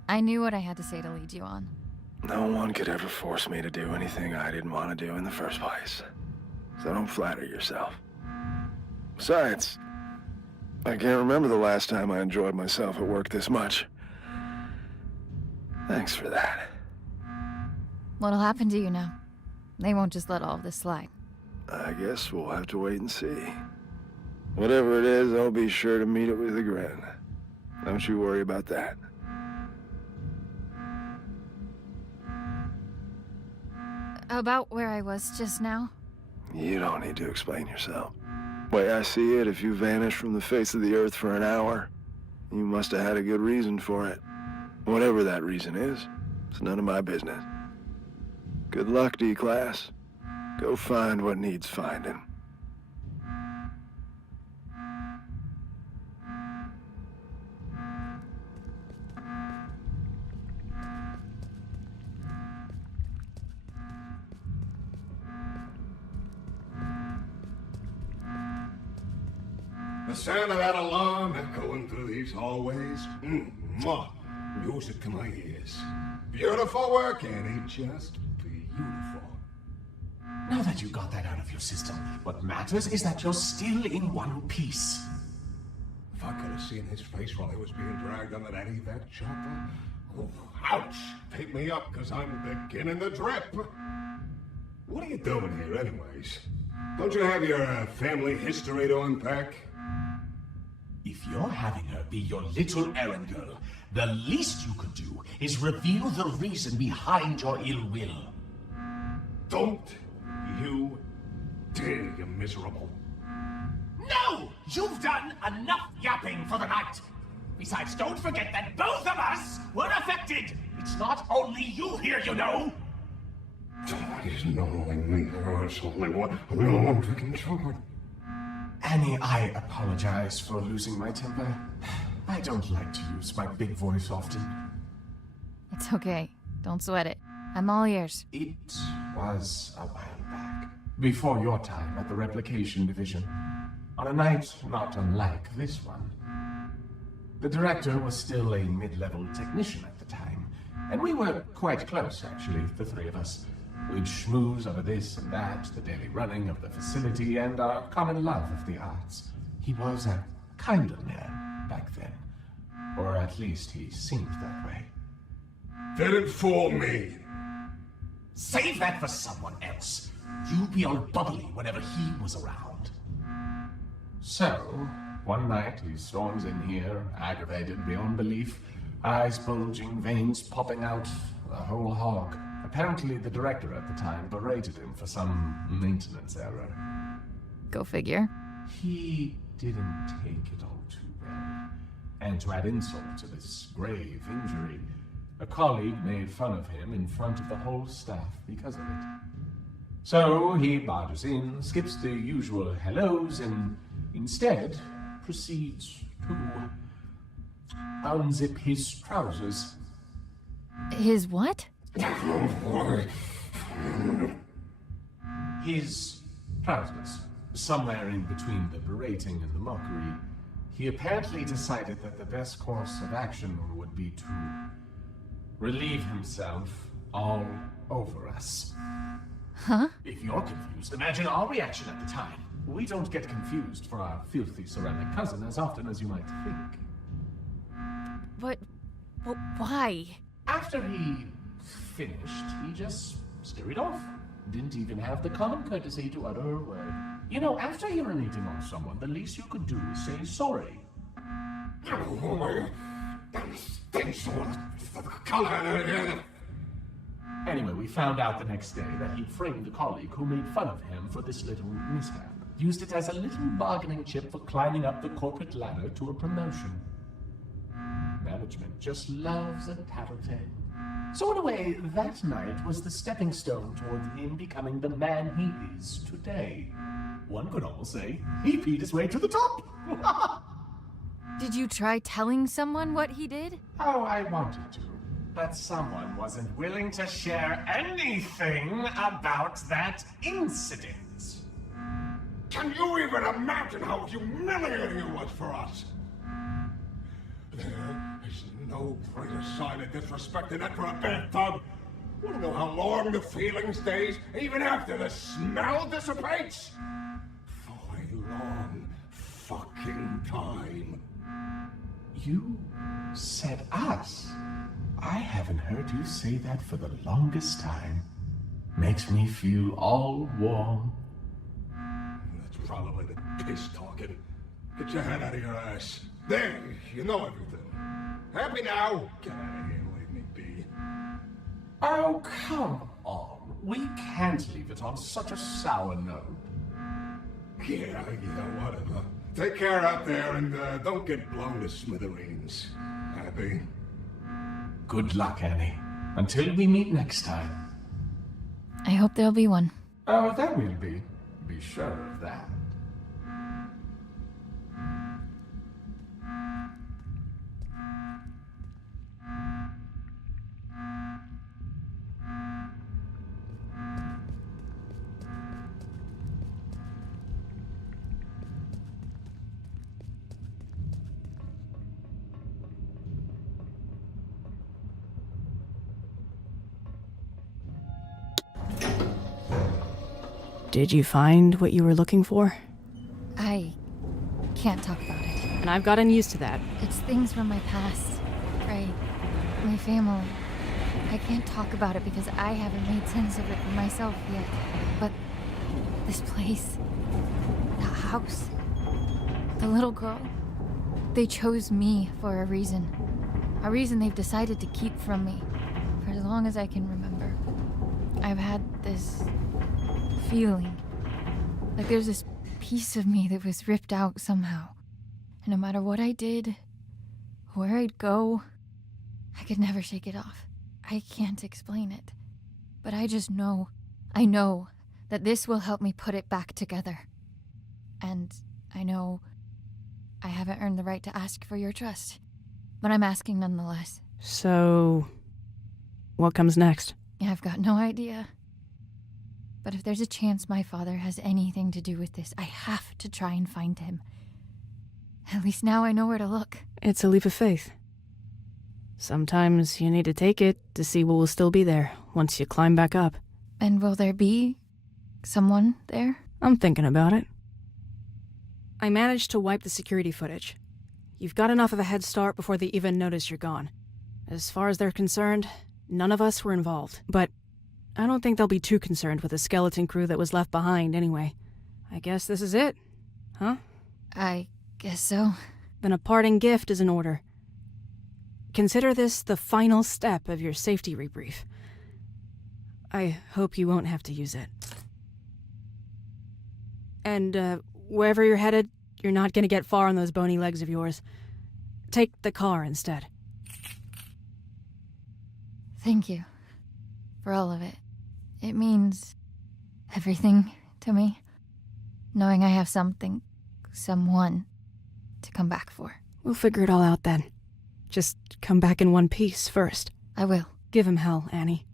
I knew what I had to say to lead you on. No one could ever force me to do anything I didn't want to do in the first place. So don't flatter yourself. Besides, I can't remember the last time I enjoyed myself at work this much. Thanks for that. What'll happen to you now? They won't just let all of this slide. I guess we'll have to wait and see. Whatever it is, I'll be sure to meet it with a grin. Don't you worry about that. About where I was just now? You don't need to explain yourself. Way I see it, if you vanished from the face of the earth for an hour, you must have had a good reason for it. Whatever that reason is, it's none of my business. Good luck to you, class. Go find what needs finding. The sound of that alarm echoing through these hallways. Mwah. Music to my ears. Beautiful work, Annie. Just beautiful. Now that you got that out of your system, what matters is that you're still in one piece. If I could have seen his face while he was being dragged under that evac chopper. Oh, ouch! Pick me up, because I'm beginning to drip. What are you doing here, anyways? Don't you have your family history to unpack? If you're having her be your little errand girl, the least you could do is reveal the reason behind your ill will. Don't you dare, you miserable. No! You've done enough yapping for the night! Besides, don't forget that both of us were affected! It's not only you here, you know! It's not only me, it's only one. I'm the one taking charge. Annie, I apologize for losing my temper. I don't like to use my big voice often. It's okay. Don't sweat it. I'm all ears. It was a while back, before your time at the Replication Division, on a night not unlike this one. The director was still a mid-level technician at the time, and we were quite close, actually, the three of us. We'd schmooze over this and that, the daily running of the facility, and our common love of the arts. He was a kinder man back then, or at least he seemed that way. Didn't fool me. Save that for someone else. You'd be all bubbly whenever he was around. So, one night he storms in here, aggravated beyond belief, eyes bulging, veins popping out, the whole hog. Apparently the director at the time berated him for some maintenance error. Go figure. He didn't take it all too well. And to add insult to this grave injury, a colleague made fun of him in front of the whole staff because of it. So he barges in, skips the usual hellos, and instead proceeds to unzip his trousers. His what? His trousers. somewhere in between the berating and the mockery, he apparently decided that the best course of action would be to relieve himself all over us. Huh? If you're confused, imagine our reaction at the time. We don't get confused for our filthy ceramic cousin as often as you might think. But why? After he finished, he just scurried off. Didn't even have the common courtesy to utter a word. You know, after urinating on someone, the least you could do is say sorry. Anyway, we found out the next day that he'd framed a colleague who made fun of him for this little mishap. Used it as a little bargaining chip for climbing up the corporate ladder to a promotion. Management just loves a tattletale. So in a way, that night was the stepping stone toward him becoming the man he is today. One could almost say he peed his way to the top. Did you try telling someone what he did? Oh, I wanted to, but someone wasn't willing to share anything about that incident. Can you even imagine how humiliating it was for us? There is no greater sign of disrespect than that for a bathtub. You don't know how long the feeling stays, even after the smell dissipates. For a long fucking time. You said us. I haven't heard you say that for the longest time. Makes me feel all warm. That's probably the piss talking. Get your head out of your ass. There, you know everything. Happy now? Get out of here, leave me be. Oh, come on. We can't leave it on such a sour note. Yeah, whatever. Take care out there and don't get blown to smithereens. Happy? Good luck, Annie. Until we meet next time. I hope there'll be one. Oh, that will be. Be sure of that. Did you find what you were looking for? I can't talk about it. And I've gotten used to that. It's things from my past, Ray. My family. I can't talk about it because I haven't made sense of it for myself yet. But this place, the house, the little girl, they chose me for a reason. A reason they've decided to keep from me for as long as I can remember. I've had this feeling like there's this piece of me that was ripped out somehow. And no matter what I did, where I'd go, I could never shake it off. I can't explain it. But I just know, I know that this will help me put it back together. And I know I haven't earned the right to ask for your trust. But I'm asking nonetheless. So, what comes next? I've got no idea. But if there's a chance my father has anything to do with this, I have to try and find him. At least now I know where to look. It's a leap of faith. Sometimes you need to take it to see what will still be there once you climb back up. And will there be someone there? I'm thinking about it. I managed to wipe the security footage. You've got enough of a head start before they even notice you're gone. As far as they're concerned, none of us were involved. But I don't think they'll be too concerned with the skeleton crew that was left behind anyway. I guess this is it, huh? I guess so. Then a parting gift is in order. Consider this the final step of your safety rebrief. I hope you won't have to use it. And, wherever you're headed, you're not gonna get far on those bony legs of yours. Take the car instead. Thank you for all of it. It means everything to me, knowing I have something, someone to come back for. We'll figure it all out then. Just come back in one piece first. I will. Give him hell, Annie.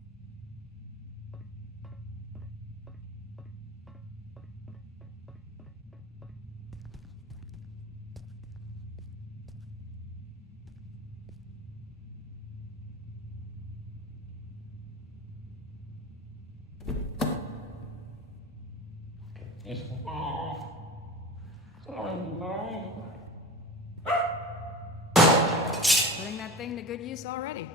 Putting that thing to good use already.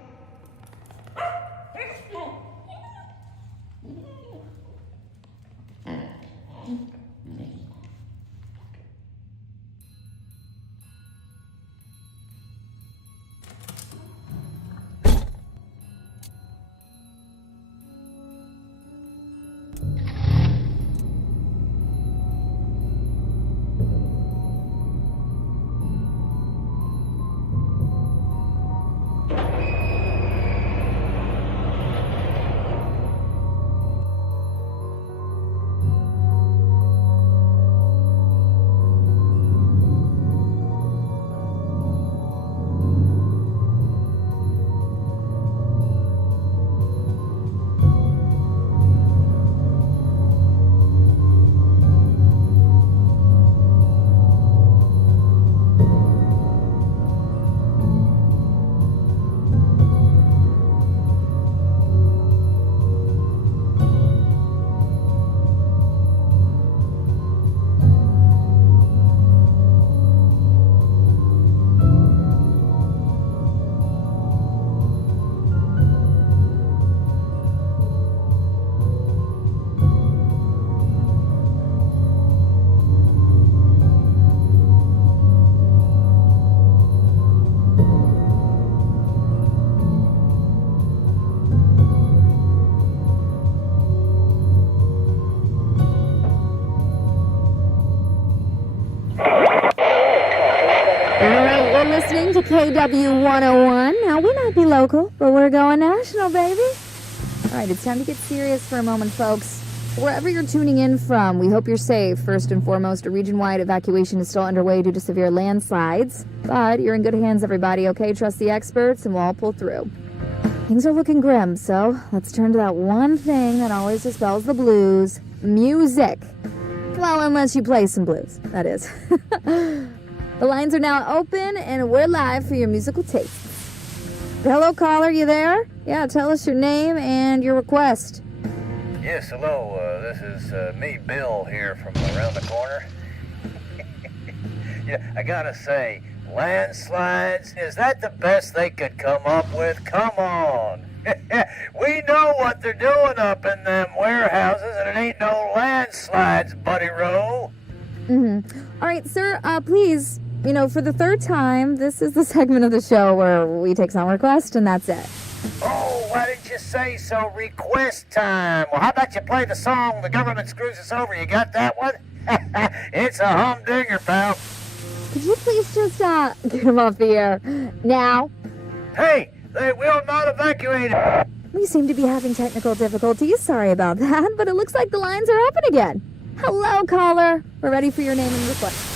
Listening to KW 101. Now, we might be local, but we're going national, baby. All right, it's time to get serious for a moment, folks. Wherever you're tuning in from, we hope you're safe. First and foremost, a region-wide evacuation is still underway due to severe landslides. But you're in good hands, everybody, okay? Trust the experts, and we'll all pull through. Things are looking grim, so let's turn to that one thing that always dispels the blues. Music. Well, unless you play some blues, that is. The lines are now open, and we're live for your musical tastes. Hello, caller, you there? Yeah, tell us your name and your request. Yes, hello. This is me, Bill, here from around the corner. Yeah, I gotta say, landslides, is that the best they could come up with? Come on. We know what they're doing up in them warehouses, and it ain't no landslides, Buddy Rowe. All right, sir, please, for the third time, this is the segment of the show where we take some requests, and that's it. Oh, why didn't you say so? Request time. Well, how about you play the song The Government Screws Us Over? You got that one? It's a humdinger, pal. Could you please just, get him off the air now? Hey, they will not evacuate. We seem to be having technical difficulties. Sorry about that, but it looks like the lines are open again. Hello, caller. We're ready for your name and request.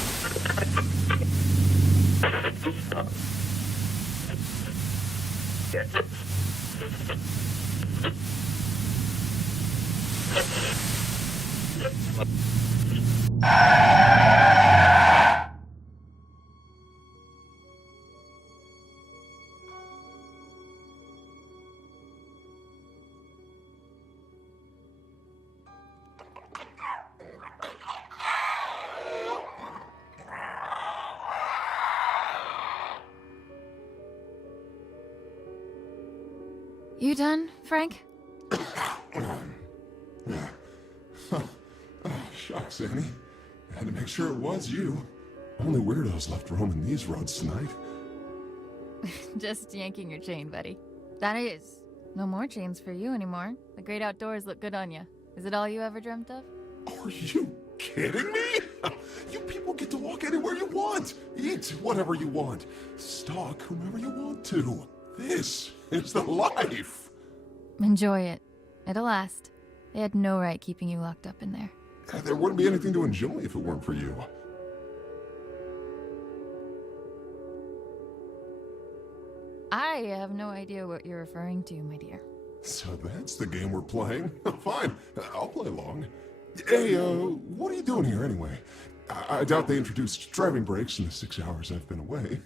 You done, Frank? Shucks, Annie. Had to make sure it was you. Only weirdos left roaming these roads tonight. Just yanking your chain, buddy. That is. No more chains for you anymore. The great outdoors look good on you. Is it all you ever dreamt of? Are you kidding me? You people get to walk anywhere you want. Eat whatever you want. Stalk whomever you want to. This is the life. Enjoy it. It'll last. They had no right keeping you locked up in there. There wouldn't be anything to enjoy if it weren't for you. I have no idea what you're referring to, my dear. So that's the game we're playing? Fine, I'll play along. Hey, what are you doing here anyway? I doubt they introduced driving brakes in the 6 hours I've been away.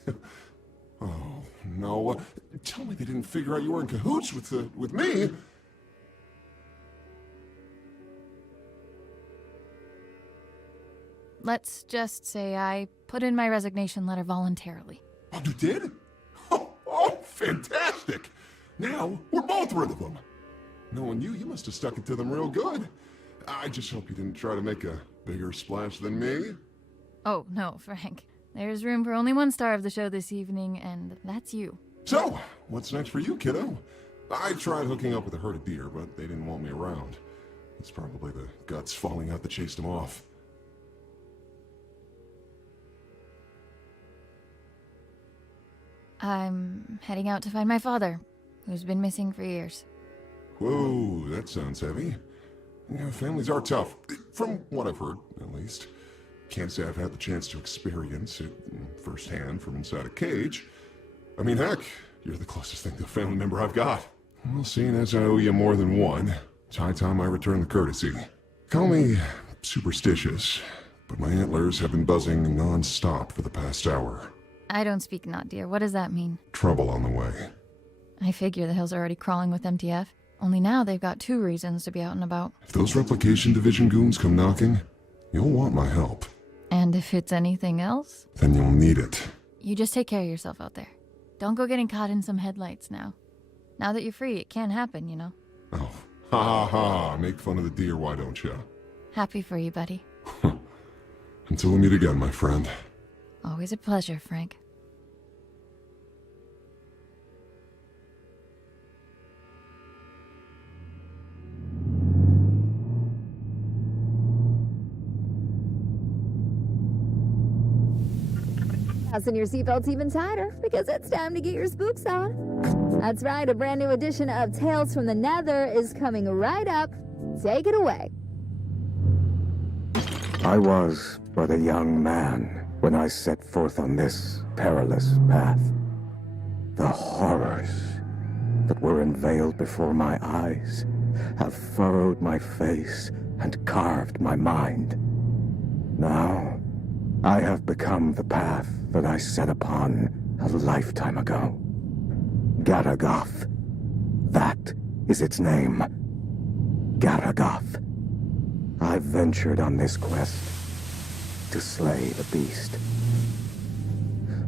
Oh, no. Tell me they didn't figure out you were in cahoots with me. let's just say I put in my resignation letter voluntarily. Oh, you did? Oh, fantastic! Now, we're both rid of them. Knowing you, you must have stuck it to them real good. I just hope you didn't try to make a bigger splash than me. Oh, no, Frank. There's room for only one star of the show this evening, and that's you. So, what's next for you, kiddo? I tried hooking up with a herd of deer, but they didn't want me around. It's probably the guts falling out that chased them off. I'm heading out to find my father, who's been missing for years. Whoa, that sounds heavy. Yeah, families are tough, from what I've heard, at least. Can't say I've had the chance to experience it firsthand from inside a cage. I mean, heck, you're the closest thing to a family member I've got. Well, seeing as I owe you more than one, it's high time I return the courtesy. Call me superstitious, but my antlers have been buzzing non-stop for the past hour. I don't speak not, dear. What does that mean? Trouble on the way. I figure the hills are already crawling with MTF. Only now they've got 2 reasons to be out and about. If those replication division goons come knocking, you'll want my help. And if it's anything else? Then you'll need it. You just take care of yourself out there. Don't go getting caught in some headlights now. Now that you're free, it can happen, you know. Oh, ha ha ha. Make fun of the deer, why don't you? Happy for you, buddy. Until we meet again, my friend. Always a pleasure, Frank. Fasten your seatbelts even tighter, because it's time to get your spooks on. That's right, a brand new edition of Tales from the Nether is coming right up. Take it away. I was but a young man when I set forth on this perilous path. The horrors that were unveiled before my eyes have furrowed my face and carved my mind. Now, I have become the path that I set upon a lifetime ago. Garagoth. That is its name. Garagoth. I ventured on this quest to slay the beast.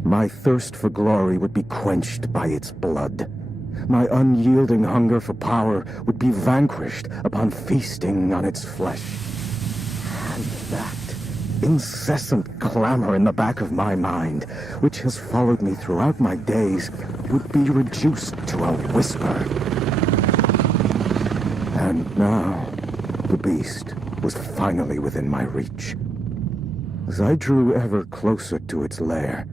My thirst for glory would be quenched by its blood. My unyielding hunger for power would be vanquished upon feasting on its flesh. And that incessant clamor in the back of my mind, which has followed me throughout my days, would be reduced to a whisper. And now, the beast was finally within my reach. As I drew ever closer to its lair,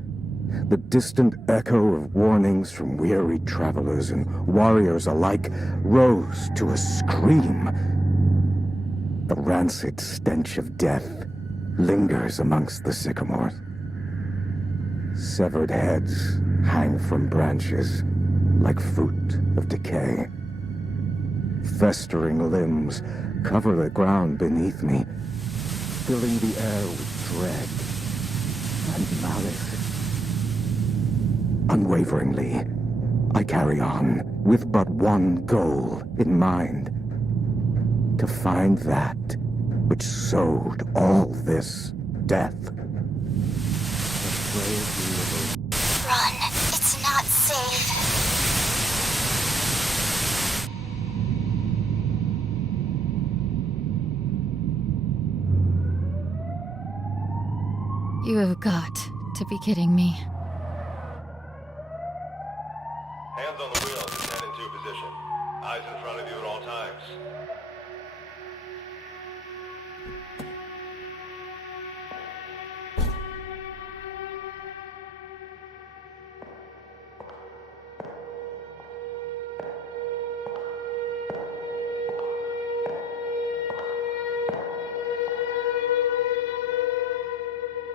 the distant echo of warnings from weary travelers and warriors alike rose to a scream. The rancid stench of death lingers amongst the sycamores. Severed heads hang from branches like fruit of decay. Festering limbs cover the ground beneath me, filling the air with dread and malice. Unwaveringly, I carry on with but one goal in mind: to find that which sowed all this death. Run. It's not safe. You have got to be kidding me. Hands on the wheel, descend into position. Eyes in front of you at all times.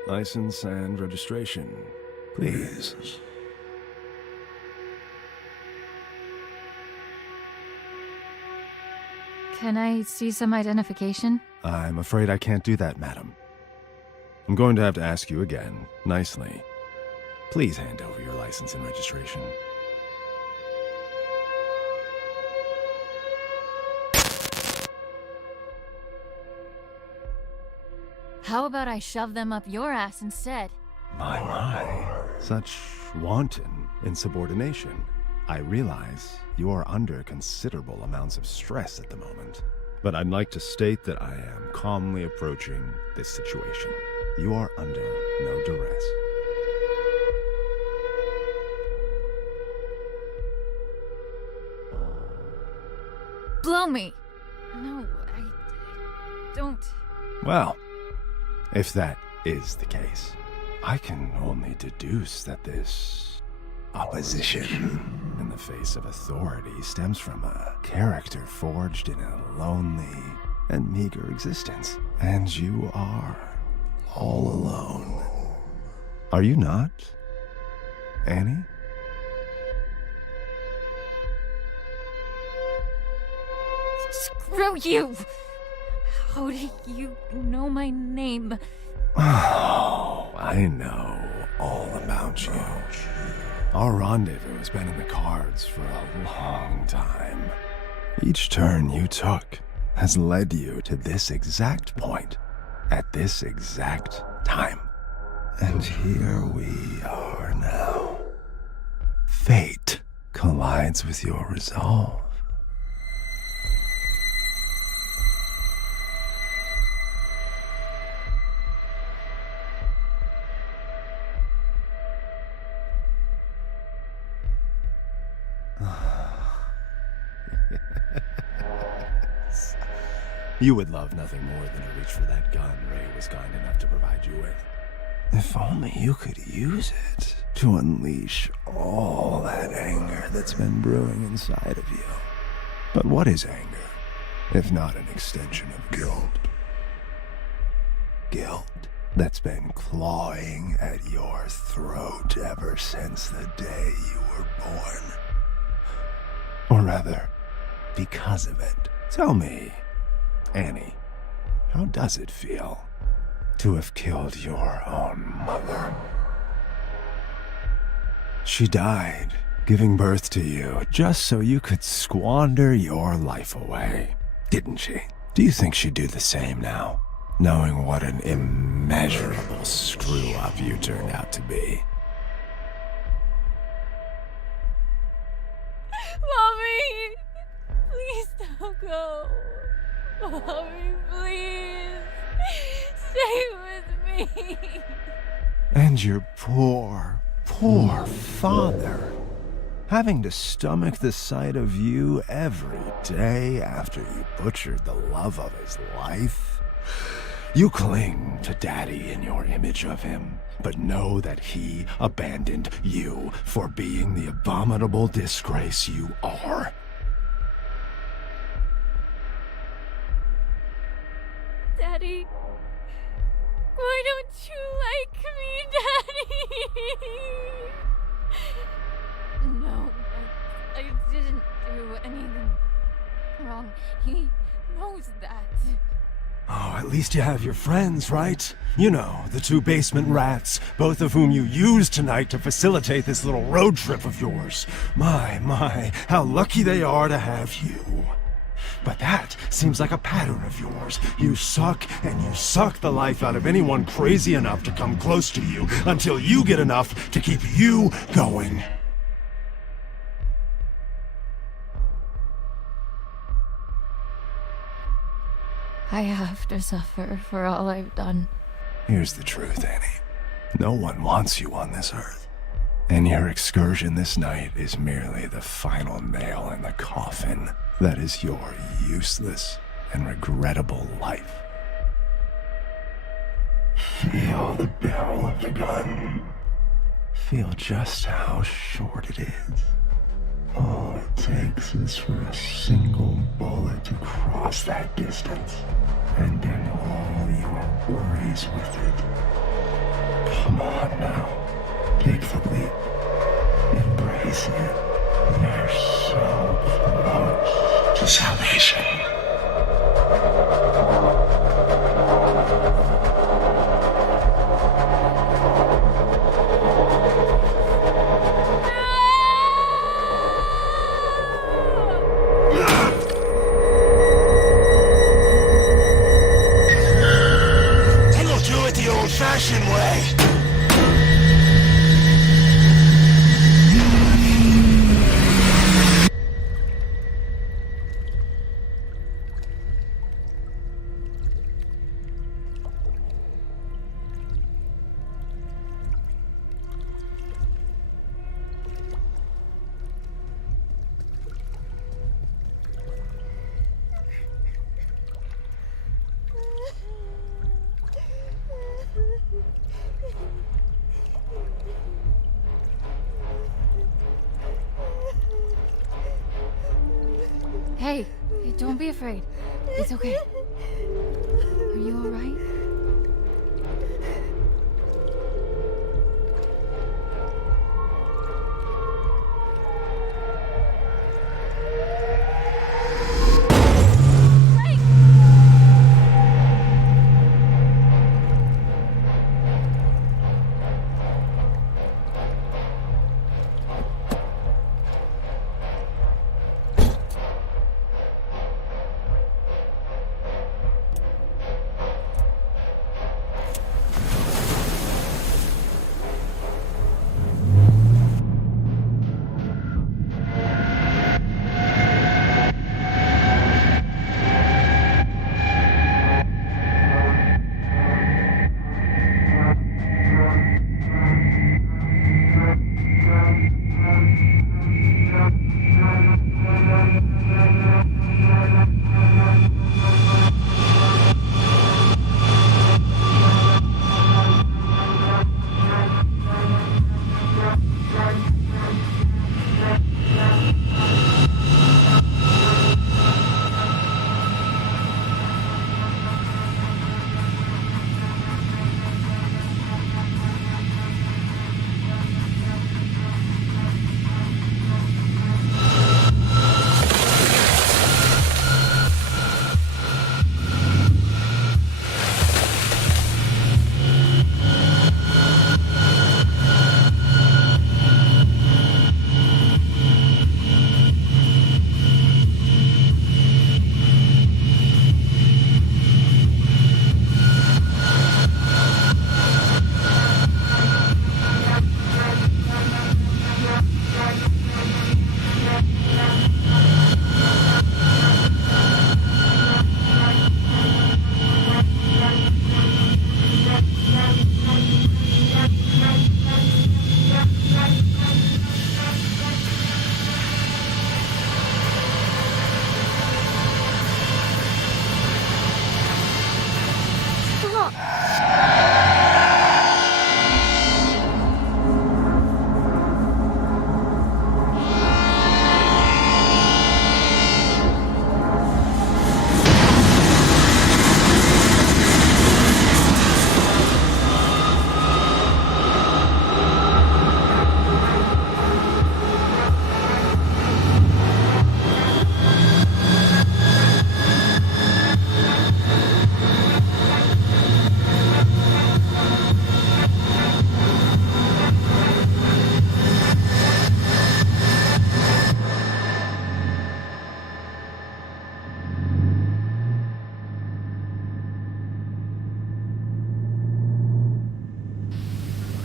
License and registration, please. Can I see some identification? I'm afraid I can't do that, madam. I'm going to have to ask you again, nicely. Please hand over your license and registration. How about I shove them up your ass instead? My. Such wanton insubordination. I realize you are under considerable amounts of stress at the moment, but I'd like to state that I am calmly approaching this situation. You are under no duress. Blow me! No, I don't. Well, if that is the case, I can only deduce that this opposition in the face of authority stems from a character forged in a lonely and meager existence. And you are all alone. Are you not, Annie? Screw you! How do you know my name? Oh, I know all about you. Our rendezvous has been in the cards for a long time. Each turn you took has led you to this exact point, at this exact time. And here we are now. Fate collides with your resolve. You would love nothing more than to reach for that gun Ray was kind enough to provide you with. If only you could use it to unleash all that anger that's been brewing inside of you. But what is anger, if not an extension of guilt? Guilt that's been clawing at your throat ever since the day you were born. Or rather, because of it. Tell me, Annie, how does it feel to have killed your own mother? She died, giving birth to you, just so you could squander your life away, didn't she? Do you think she'd do the same now, knowing what an immeasurable screw-up you turned out to be? Mommy! Please don't go. Mommy, please. Stay with me. And your poor father, having to stomach the sight of you every day after you butchered the love of his life. You cling to Daddy in your image of him, but know that he abandoned you for being the abominable disgrace you are. Daddy, why don't you like me, Daddy? No, I didn't do anything wrong. He knows that. Oh, at least you have your friends, right? You know, the two basement rats, both of whom you used tonight to facilitate this little road trip of yours. My, how lucky they are to have you. But that seems like a pattern of yours. You suck, and you suck the life out of anyone crazy enough to come close to you until you get enough to keep you going. I have to suffer for all I've done. Here's the truth, Annie. No one wants you on this earth. And your excursion this night is merely the final nail in the coffin that is your useless and regrettable life. Feel the barrel of the gun. Feel just how short it is. All it takes is for a single bullet to cross that distance, and end all your worries with it. Come on now. Take the leap. Embrace it. You're so close to salvation. Hey, don't be afraid. It's okay. Are you alright?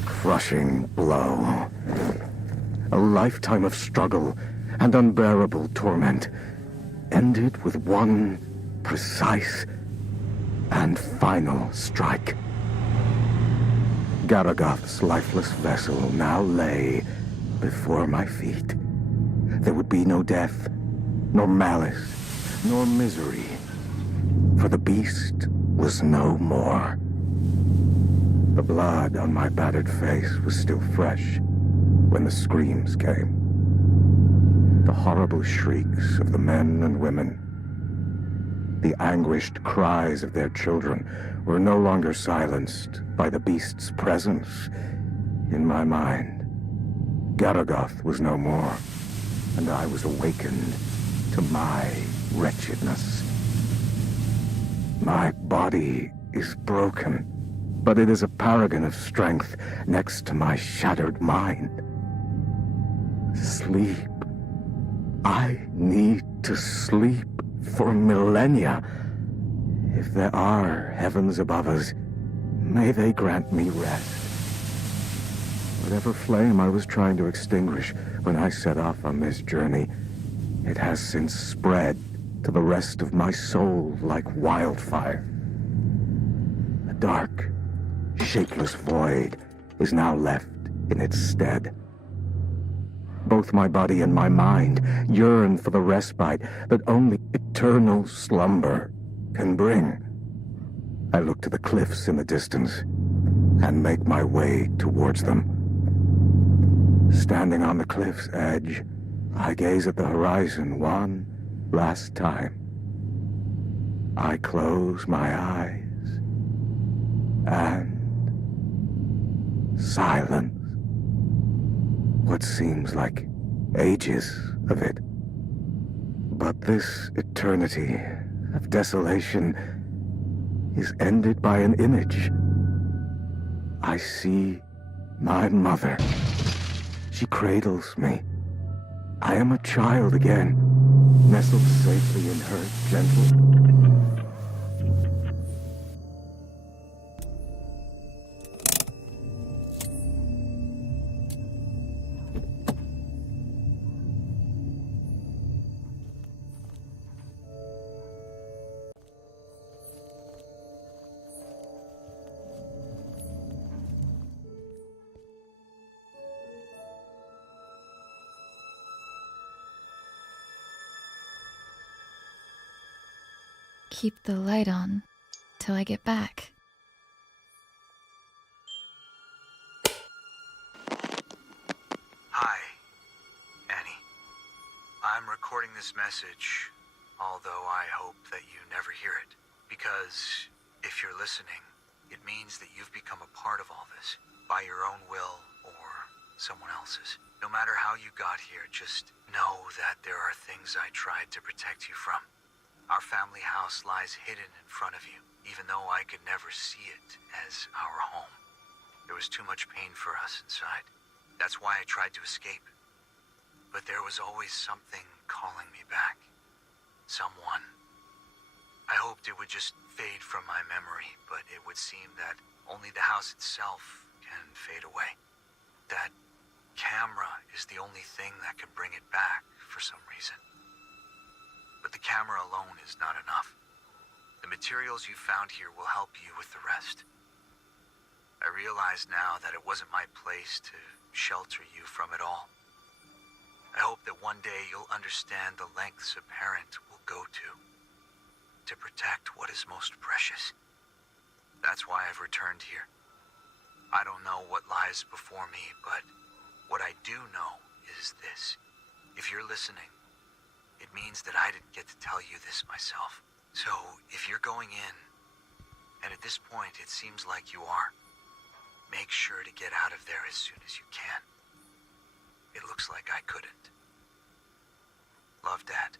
Crushing blow. A lifetime of struggle and unbearable torment ended with one precise and final strike. Garagoth's lifeless vessel now lay before my feet. There would be no death, nor malice, nor misery, for the beast was no more. The blood on my battered face was still fresh when the screams came. The horrible shrieks of the men and women. The anguished cries of their children were no longer silenced by the beast's presence in my mind. Garagoth was no more, and I was awakened to my wretchedness. My body is broken, but it is a paragon of strength next to my shattered mind. Sleep. I need to sleep for millennia. If there are heavens above us, may they grant me rest. Whatever flame I was trying to extinguish when I set off on this journey, it has since spread to the rest of my soul like wildfire. A dark, shapeless void is now left in its stead. Both my body and my mind yearn for the respite that only eternal slumber can bring. I look to the cliffs in the distance and make my way towards them. Standing on the cliff's edge, I gaze at the horizon one last time. I close my eyes and silence. What seems like ages of it. But this eternity of desolation is ended by an image. I see my mother. She cradles me. I am a child again, nestled safely in her gentle... Keep the light on till I get back. Hi, Annie. I'm recording this message, although I hope that you never hear it. Because if you're listening, it means that you've become a part of all this, by your own will or someone else's. No matter how you got here, just know that there are things I tried to protect you from. Our family house lies hidden in front of you, even though I could never see it as our home. There was too much pain for us inside. That's why I tried to escape. But there was always something calling me back. Someone. I hoped it would just fade from my memory, but it would seem that only the house itself can fade away. That camera is the only thing that can bring it back for some reason. But the camera alone is not enough. The materials you found here will help you with the rest. I realize now that it wasn't my place to shelter you from it all. I hope that one day you'll understand the lengths a parent will go to protect what is most precious. That's why I've returned here. I don't know what lies before me, but what I do know is this. If you're listening, it means that I didn't get to tell you this myself. So, if you're going in, and at this point it seems like you are, make sure to get out of there as soon as you can. It looks like I couldn't. Love, Dad.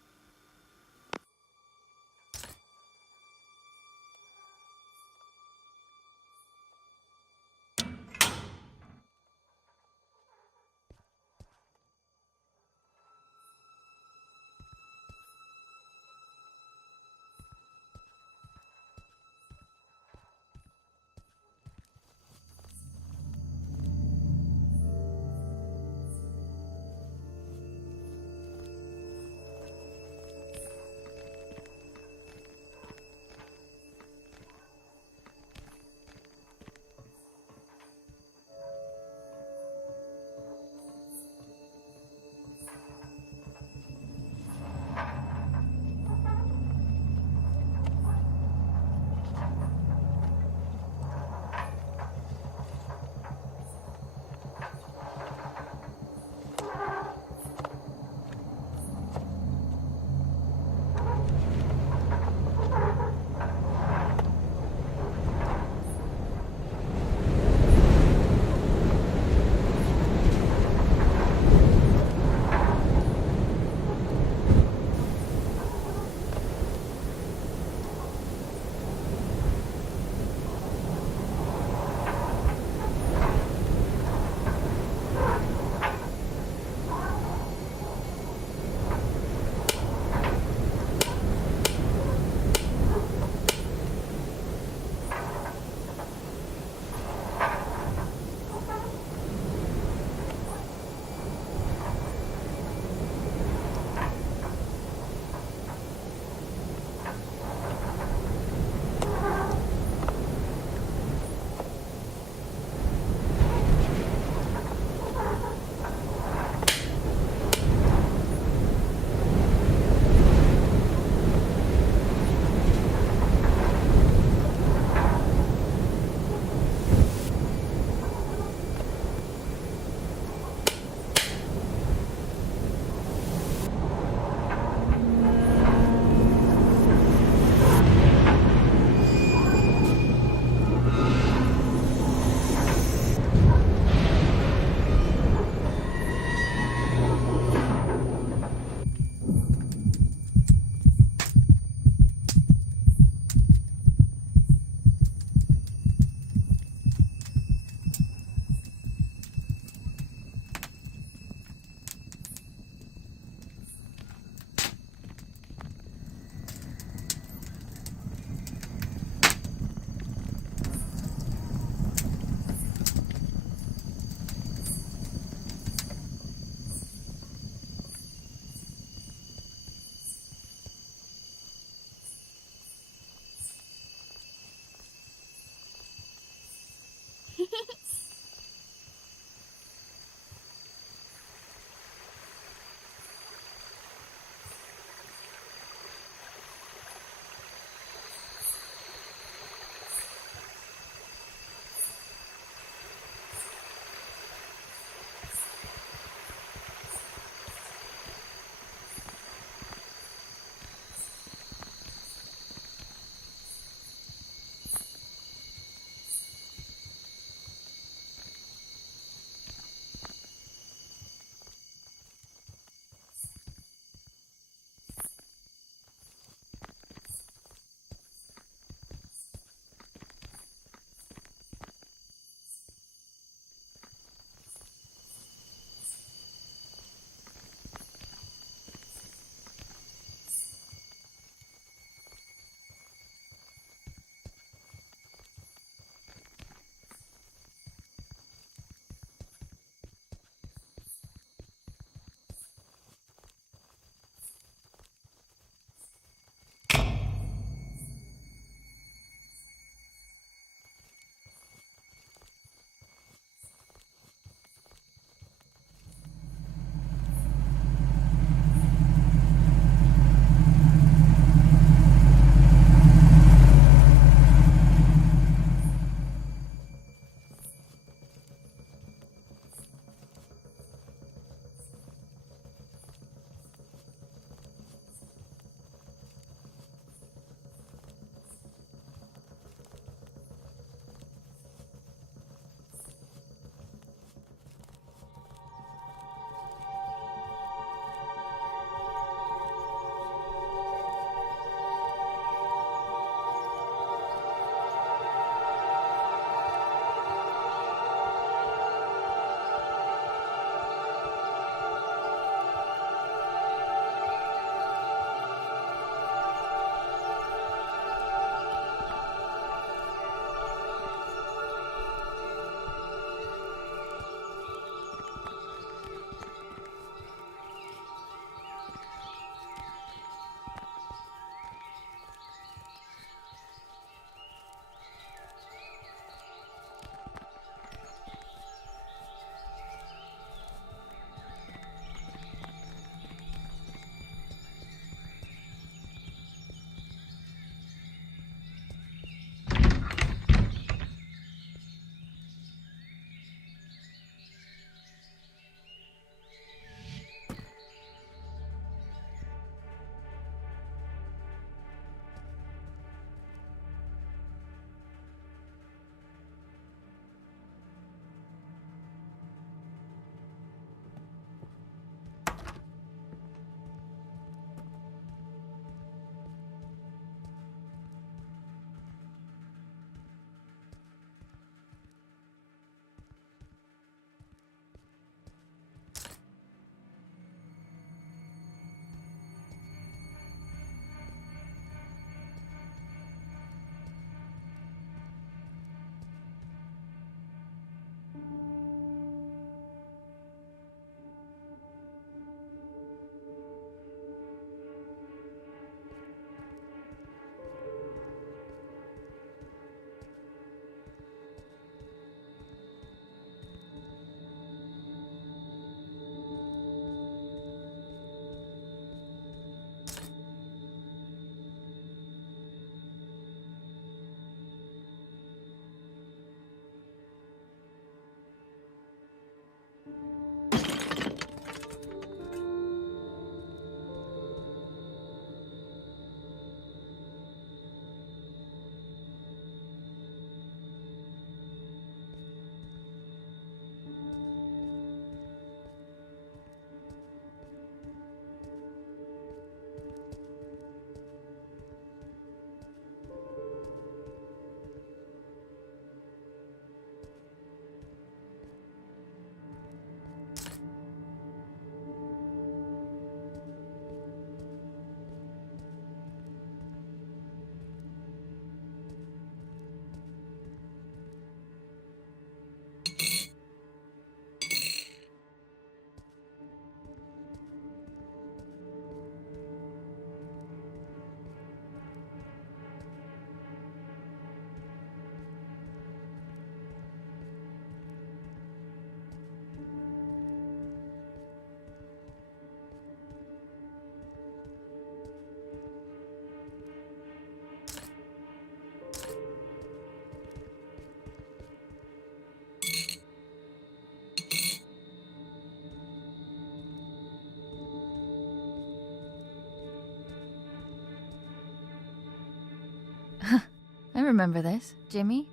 remember this. Jimmy?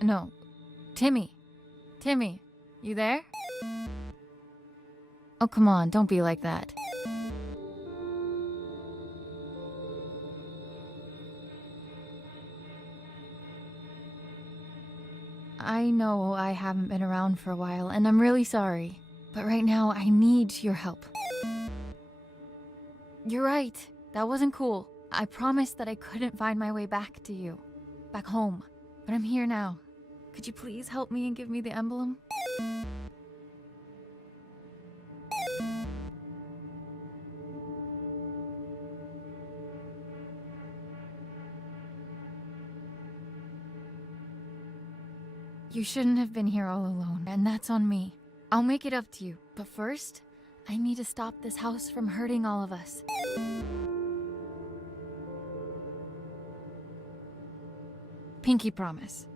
No, Timmy. Timmy, you there? Oh, come on, don't be like that. I know I haven't been around for a while, and I'm really sorry. But right now, I need your help. You're right. That wasn't cool. I promised that I couldn't find my way back to you. Back home. But I'm here now. Could you please help me and give me the emblem? You shouldn't have been here all alone, and that's on me. I'll make it up to you, but first, I need to stop this house from hurting all of us. Pinky promise.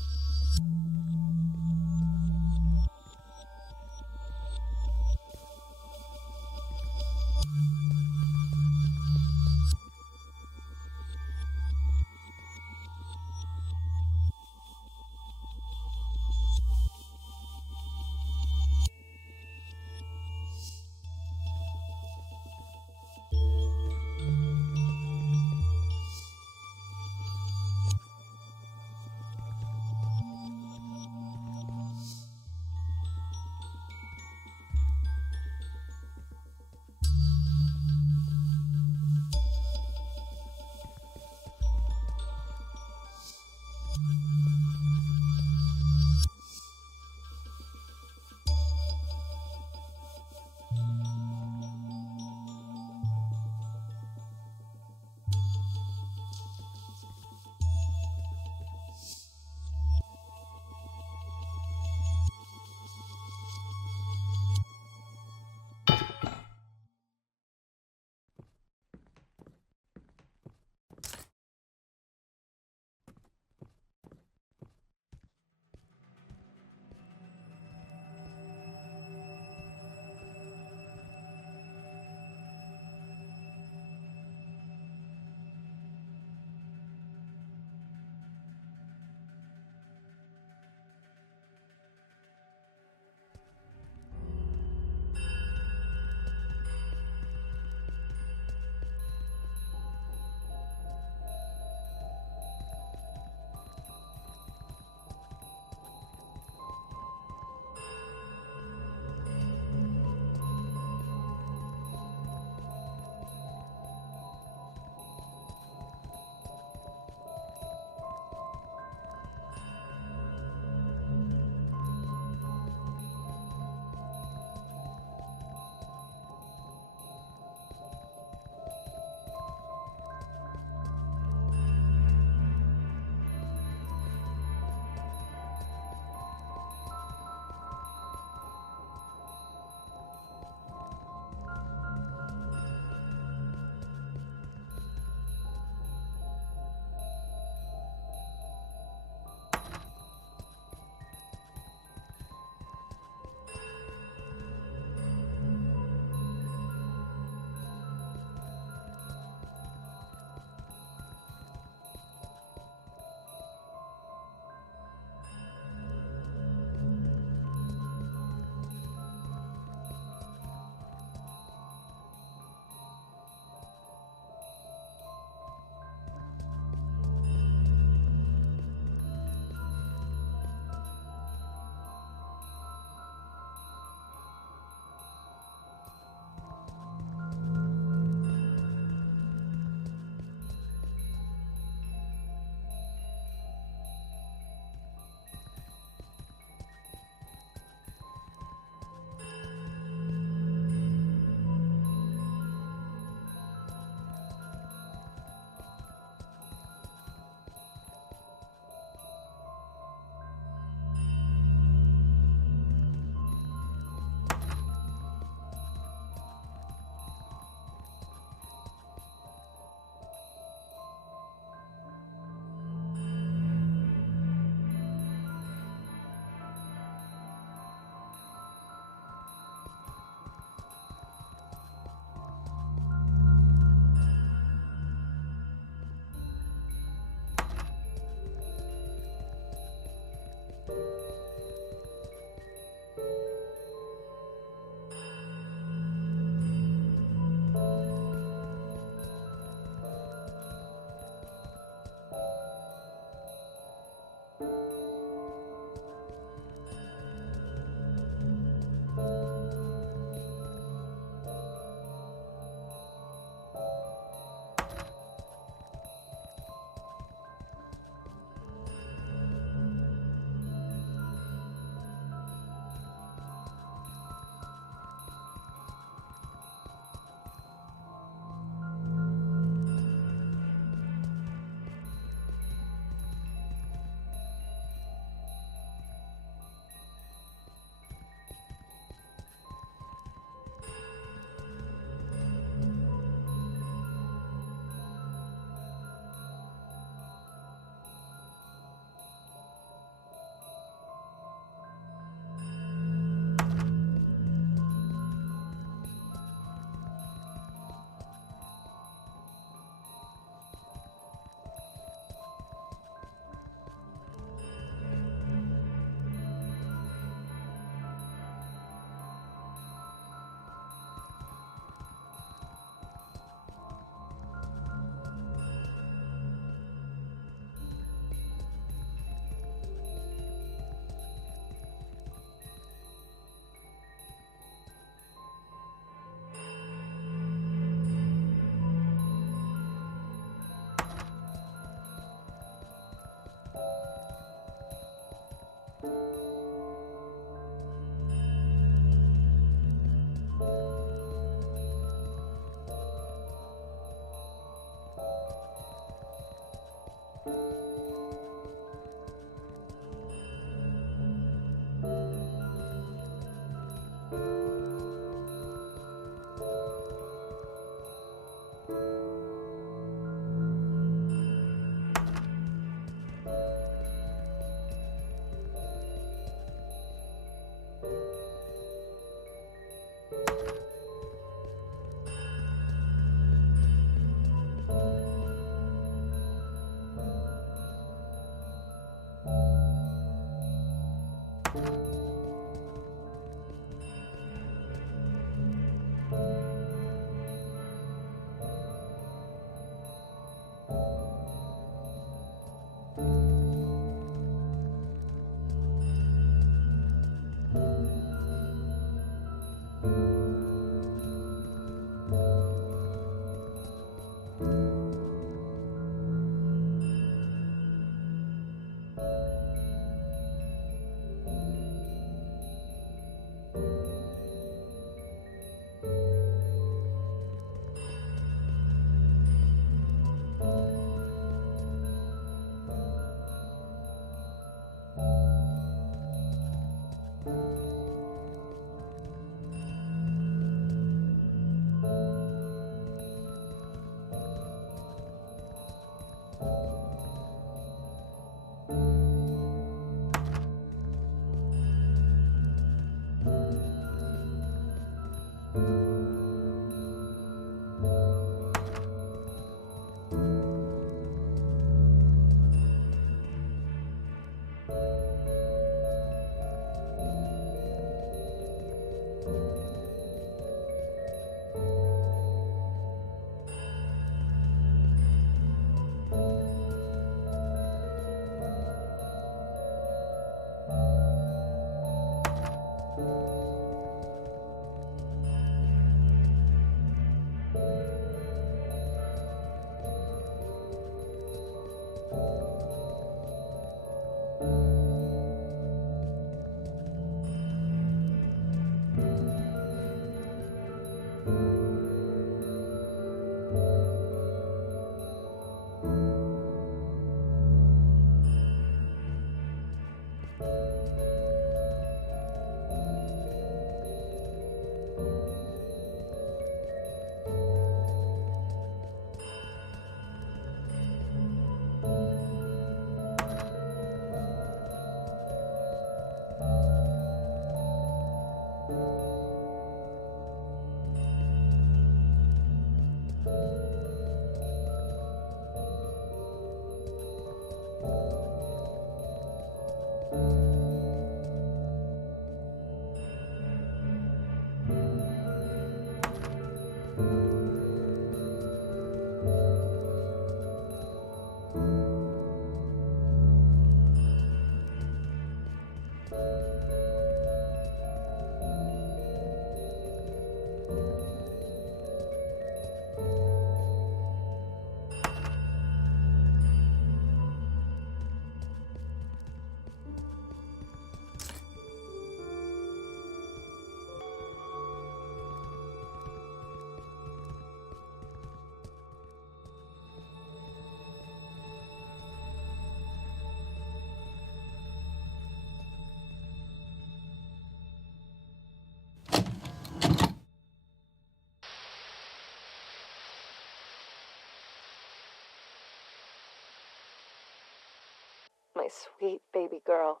My sweet baby girl,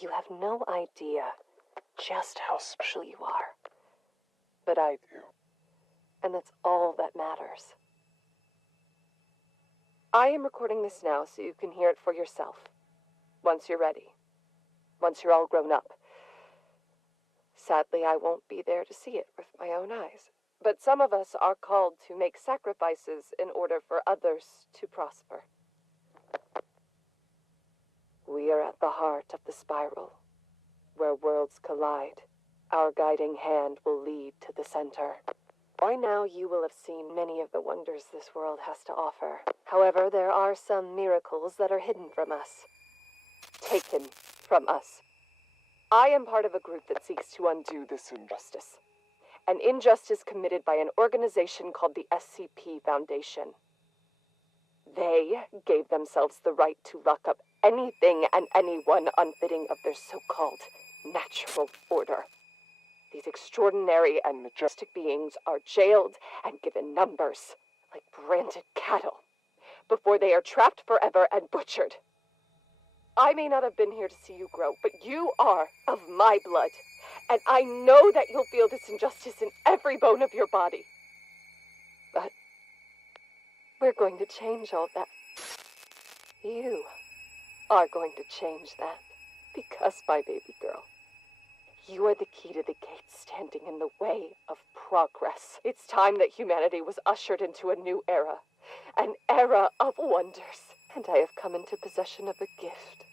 you have no idea just how special you are. But I do. And that's all that matters. I am recording this now so you can hear it for yourself. Once you're ready. Once you're all grown up. Sadly, I won't be there to see it with my own eyes. But some of us are called to make sacrifices in order for others to prosper. We are at the heart of the spiral, where worlds collide. Our guiding hand will lead to the center. By now, you will have seen many of the wonders this world has to offer. However, there are some miracles that are hidden from us. Taken from us. I am part of a group that seeks to undo this injustice. An injustice committed by an organization called the SCP Foundation. They gave themselves the right to lock up anything and anyone unfitting of their so-called natural order. These extraordinary and majestic beings are jailed and given numbers, like branded cattle, before they are trapped forever and butchered. I may not have been here to see you grow, but you are of my blood, and I know that you'll feel this injustice in every bone of your body. But we're going to change all that. You are going to change that, Take us, my baby girl. You are the key to the gate standing in the way of progress. It's time that humanity was ushered into a new era. An era of wonders. And I have come into possession of a gift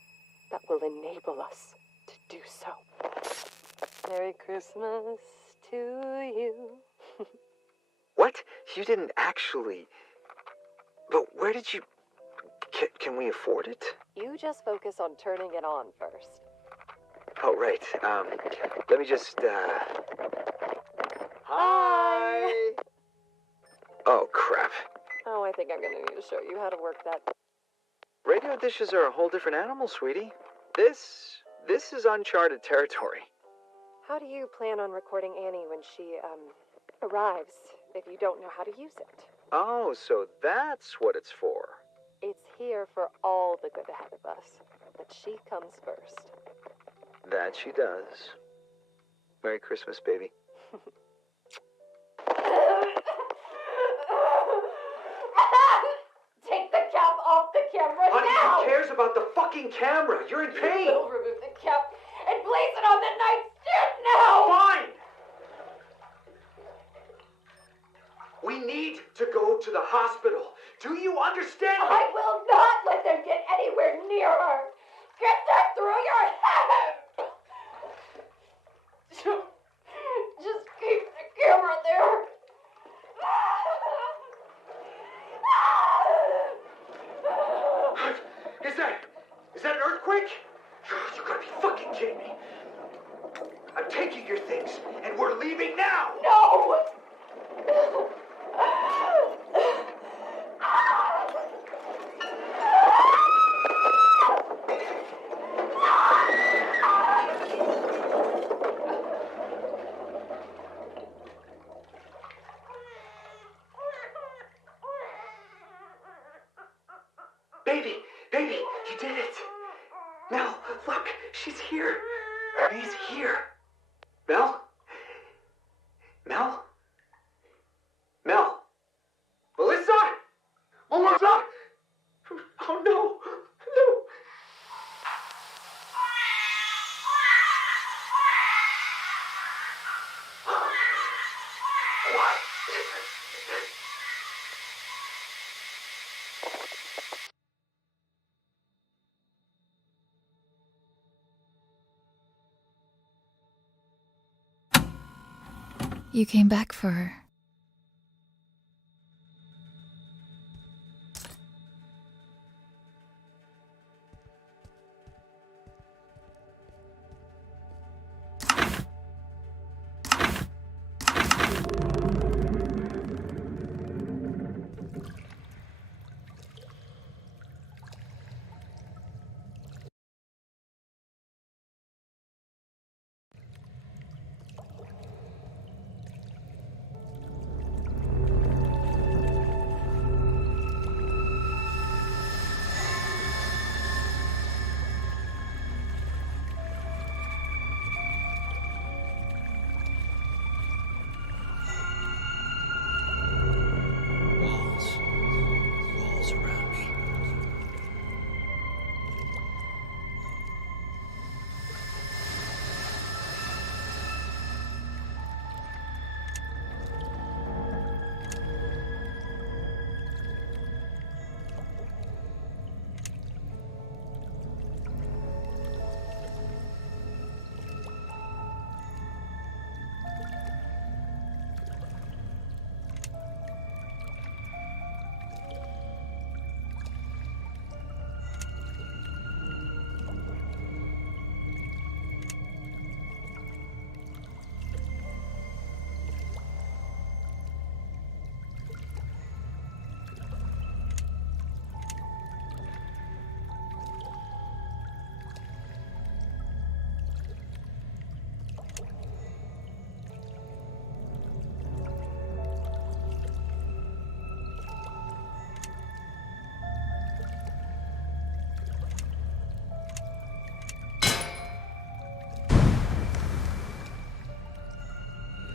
that will enable us to do so. Merry Christmas to you. What? You didn't actually... But where did you... Can we afford it? You just focus on turning it on first. Oh, right. Let me just, Hi! Oh, crap. Oh, I think I'm gonna need to show you how to work that. Radio dishes are a whole different animal, sweetie. This is uncharted territory. How do you plan on recording Annie when she, arrives, if you don't know how to use it? Oh, so that's what it's for. It's here for all the good ahead of us, but she comes first. That she does. Merry Christmas, baby. Take the cap off the camera Honey, now! who cares about the fucking camera? You're in pain! You will remove the cap and place it on the nightstand now! Fine! We need to go to the hospital. Do you understand me? I will not let them get anywhere near her! Get that through your head! Just keep the camera there. Is that an earthquake? You gotta be fucking kidding me. I'm taking your things, and we're leaving now! No! Baby, you did it! Mel, look, she's here. She's here. Mel? Melissa? Melissa! Oh no! What? You came back for her. Walls around me.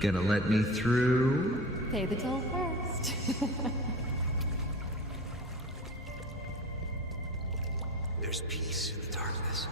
Gonna let me through? Pay the toll first. There's peace in the darkness.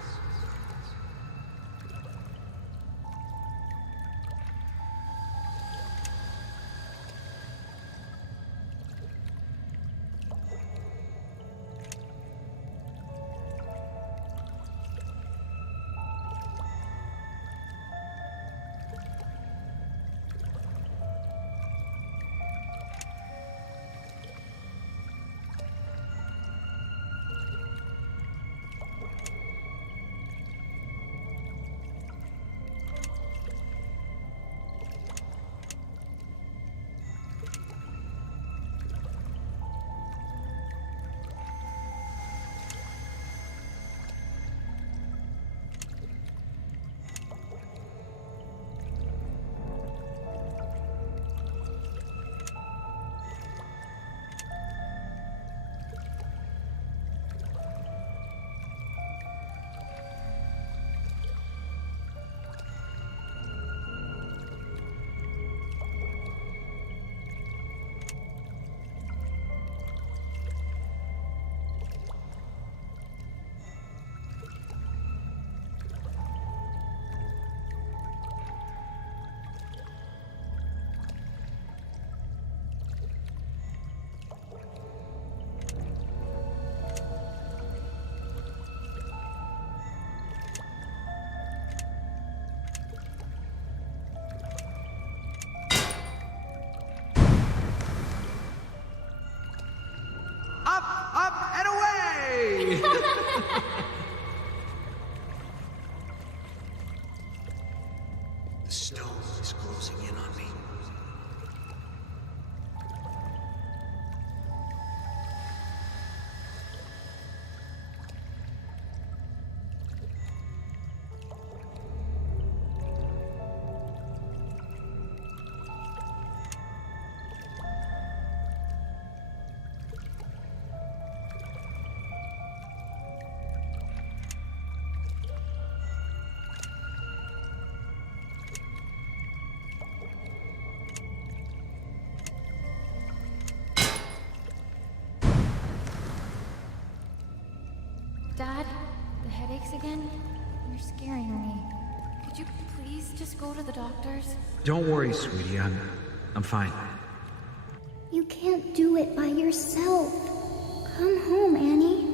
Dad, the headaches again? You're scaring me. Could you please just go to the doctors? Don't worry, sweetie. I'm fine. You can't do it by yourself. Come home, Annie.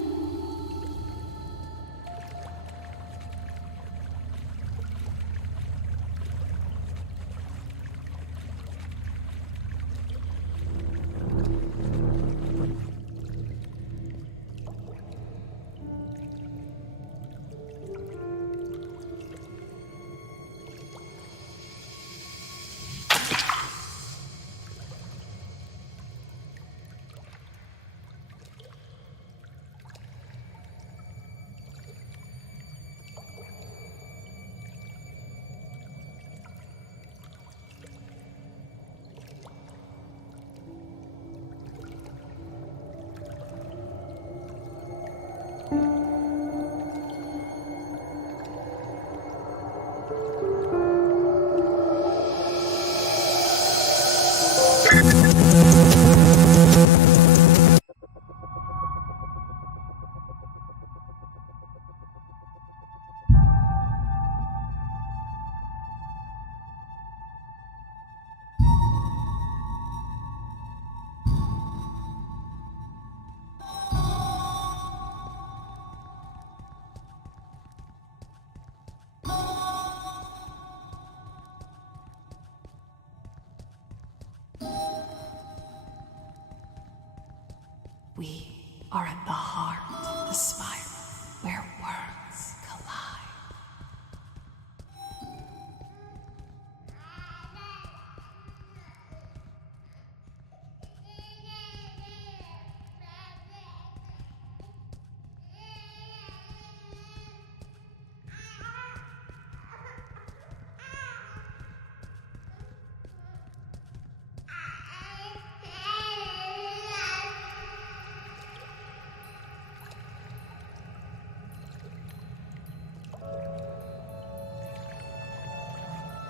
We are at the heart of the spiral where worlds collide.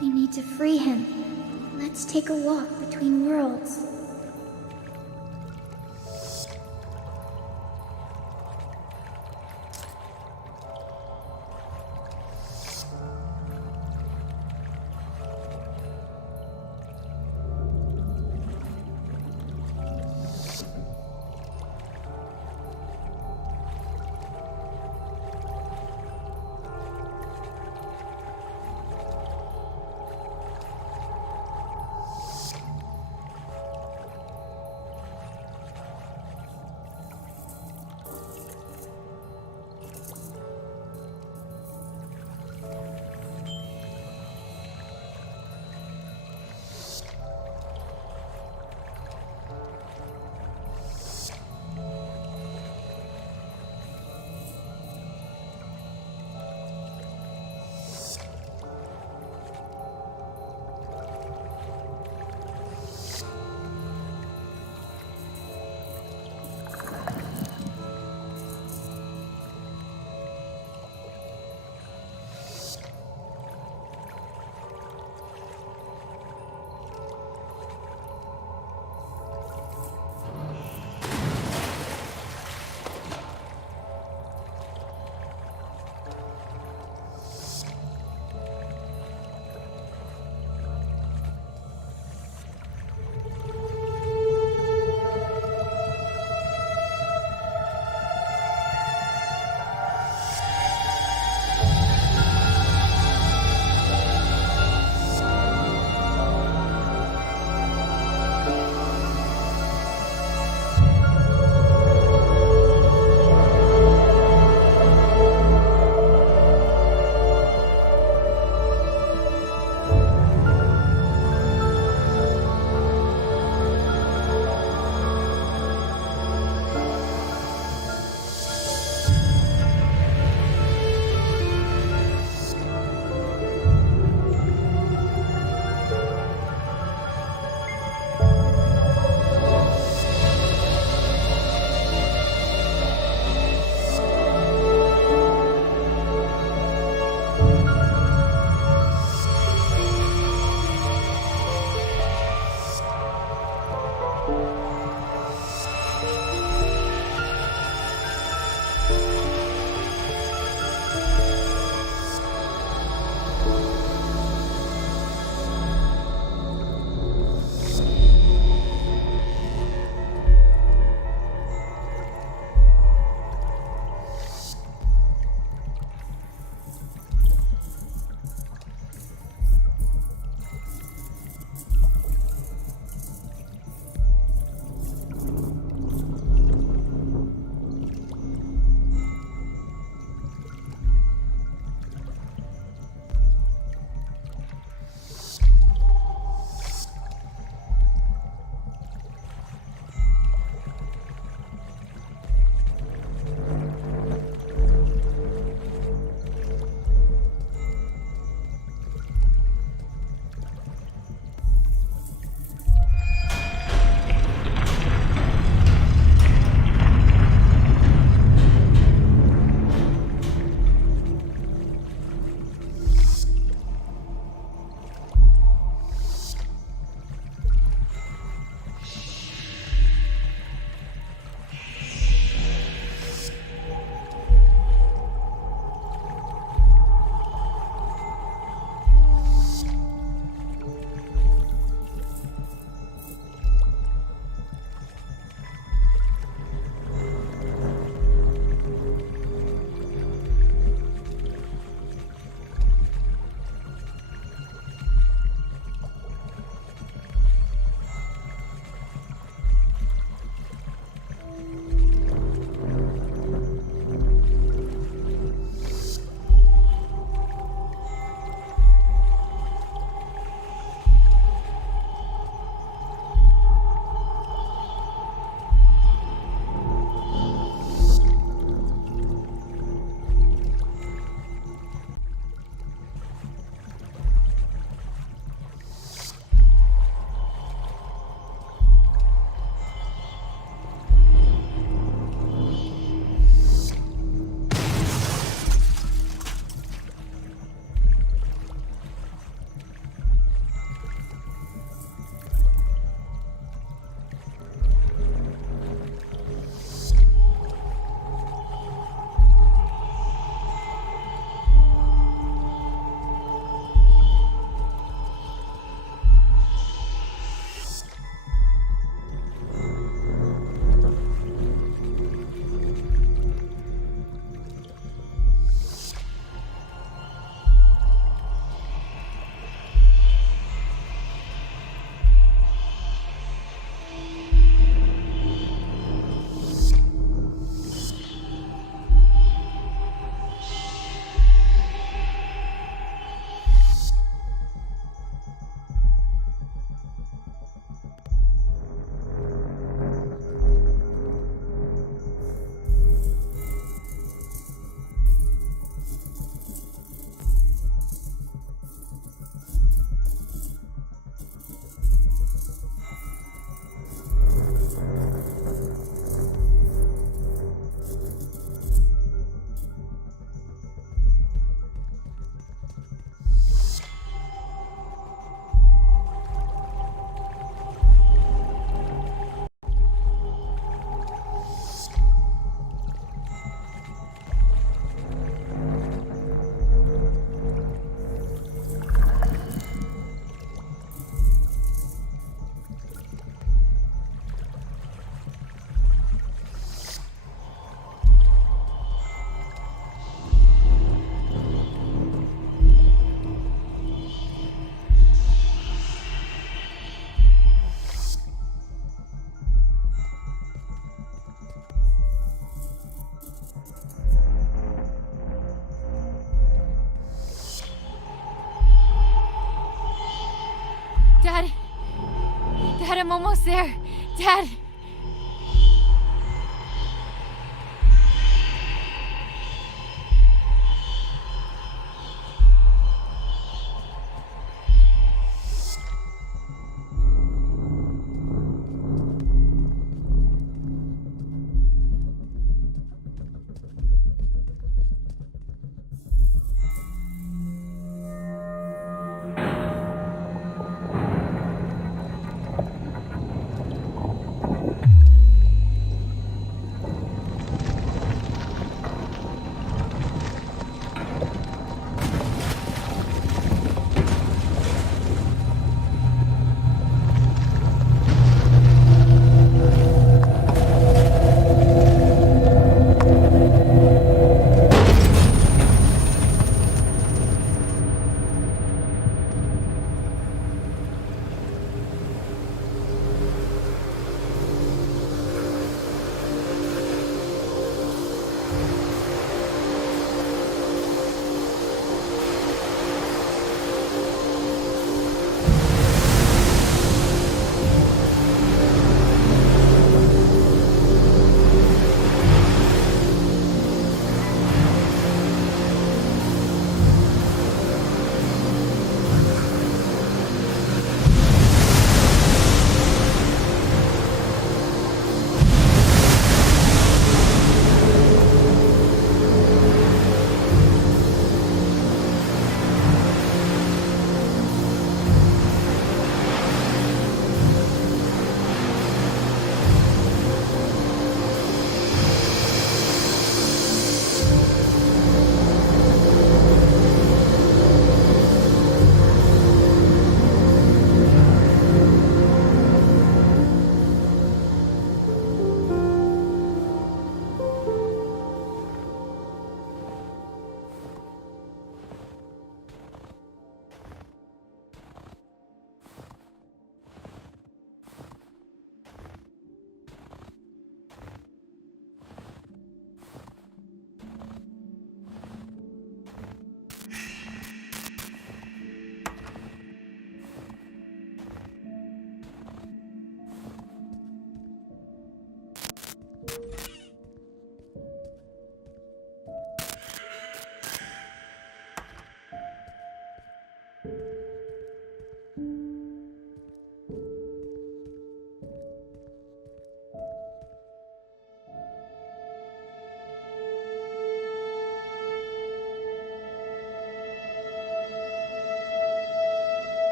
We need to free him. Let's take a walk between worlds. almost there. Dad.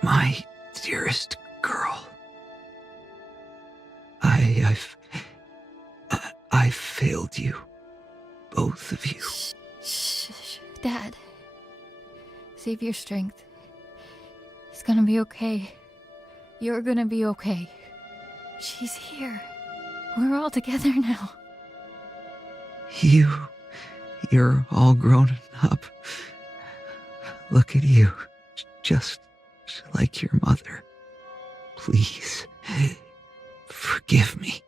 My dearest girl. I've failed you. Both of you. Shh. Dad. Save your strength. It's gonna be okay. You're gonna be okay. She's here. We're all together now. You're all grown up. Look at you. Just like your mother. Please, forgive me.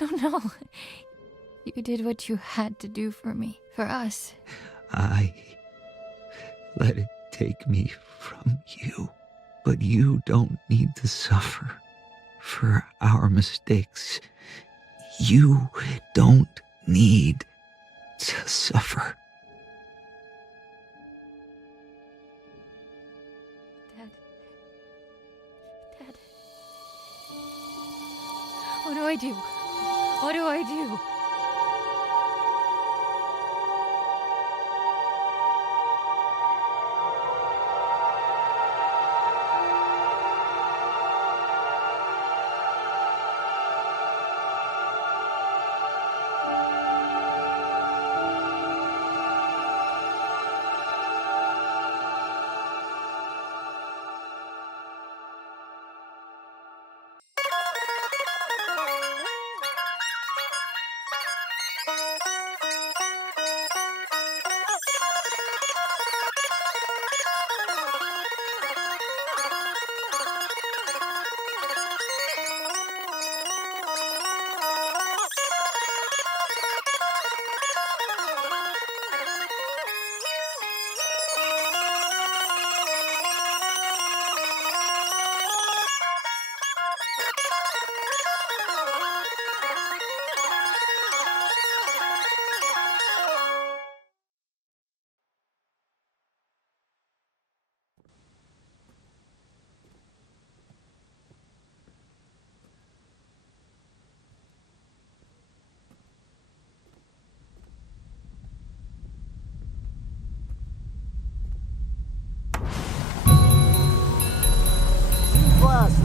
No. You did what you had to do for me, for us. I let it take me from you, but you don't need to suffer for our mistakes. You don't need to suffer. Dad. What do I do? What do I do?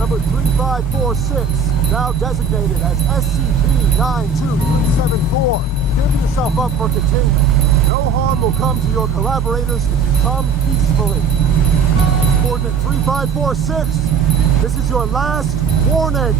number 3546, now designated as SCP-92374. Give yourself up for containment. No harm will come to your collaborators if you come peacefully. Coordinate 3546, this is your last warning.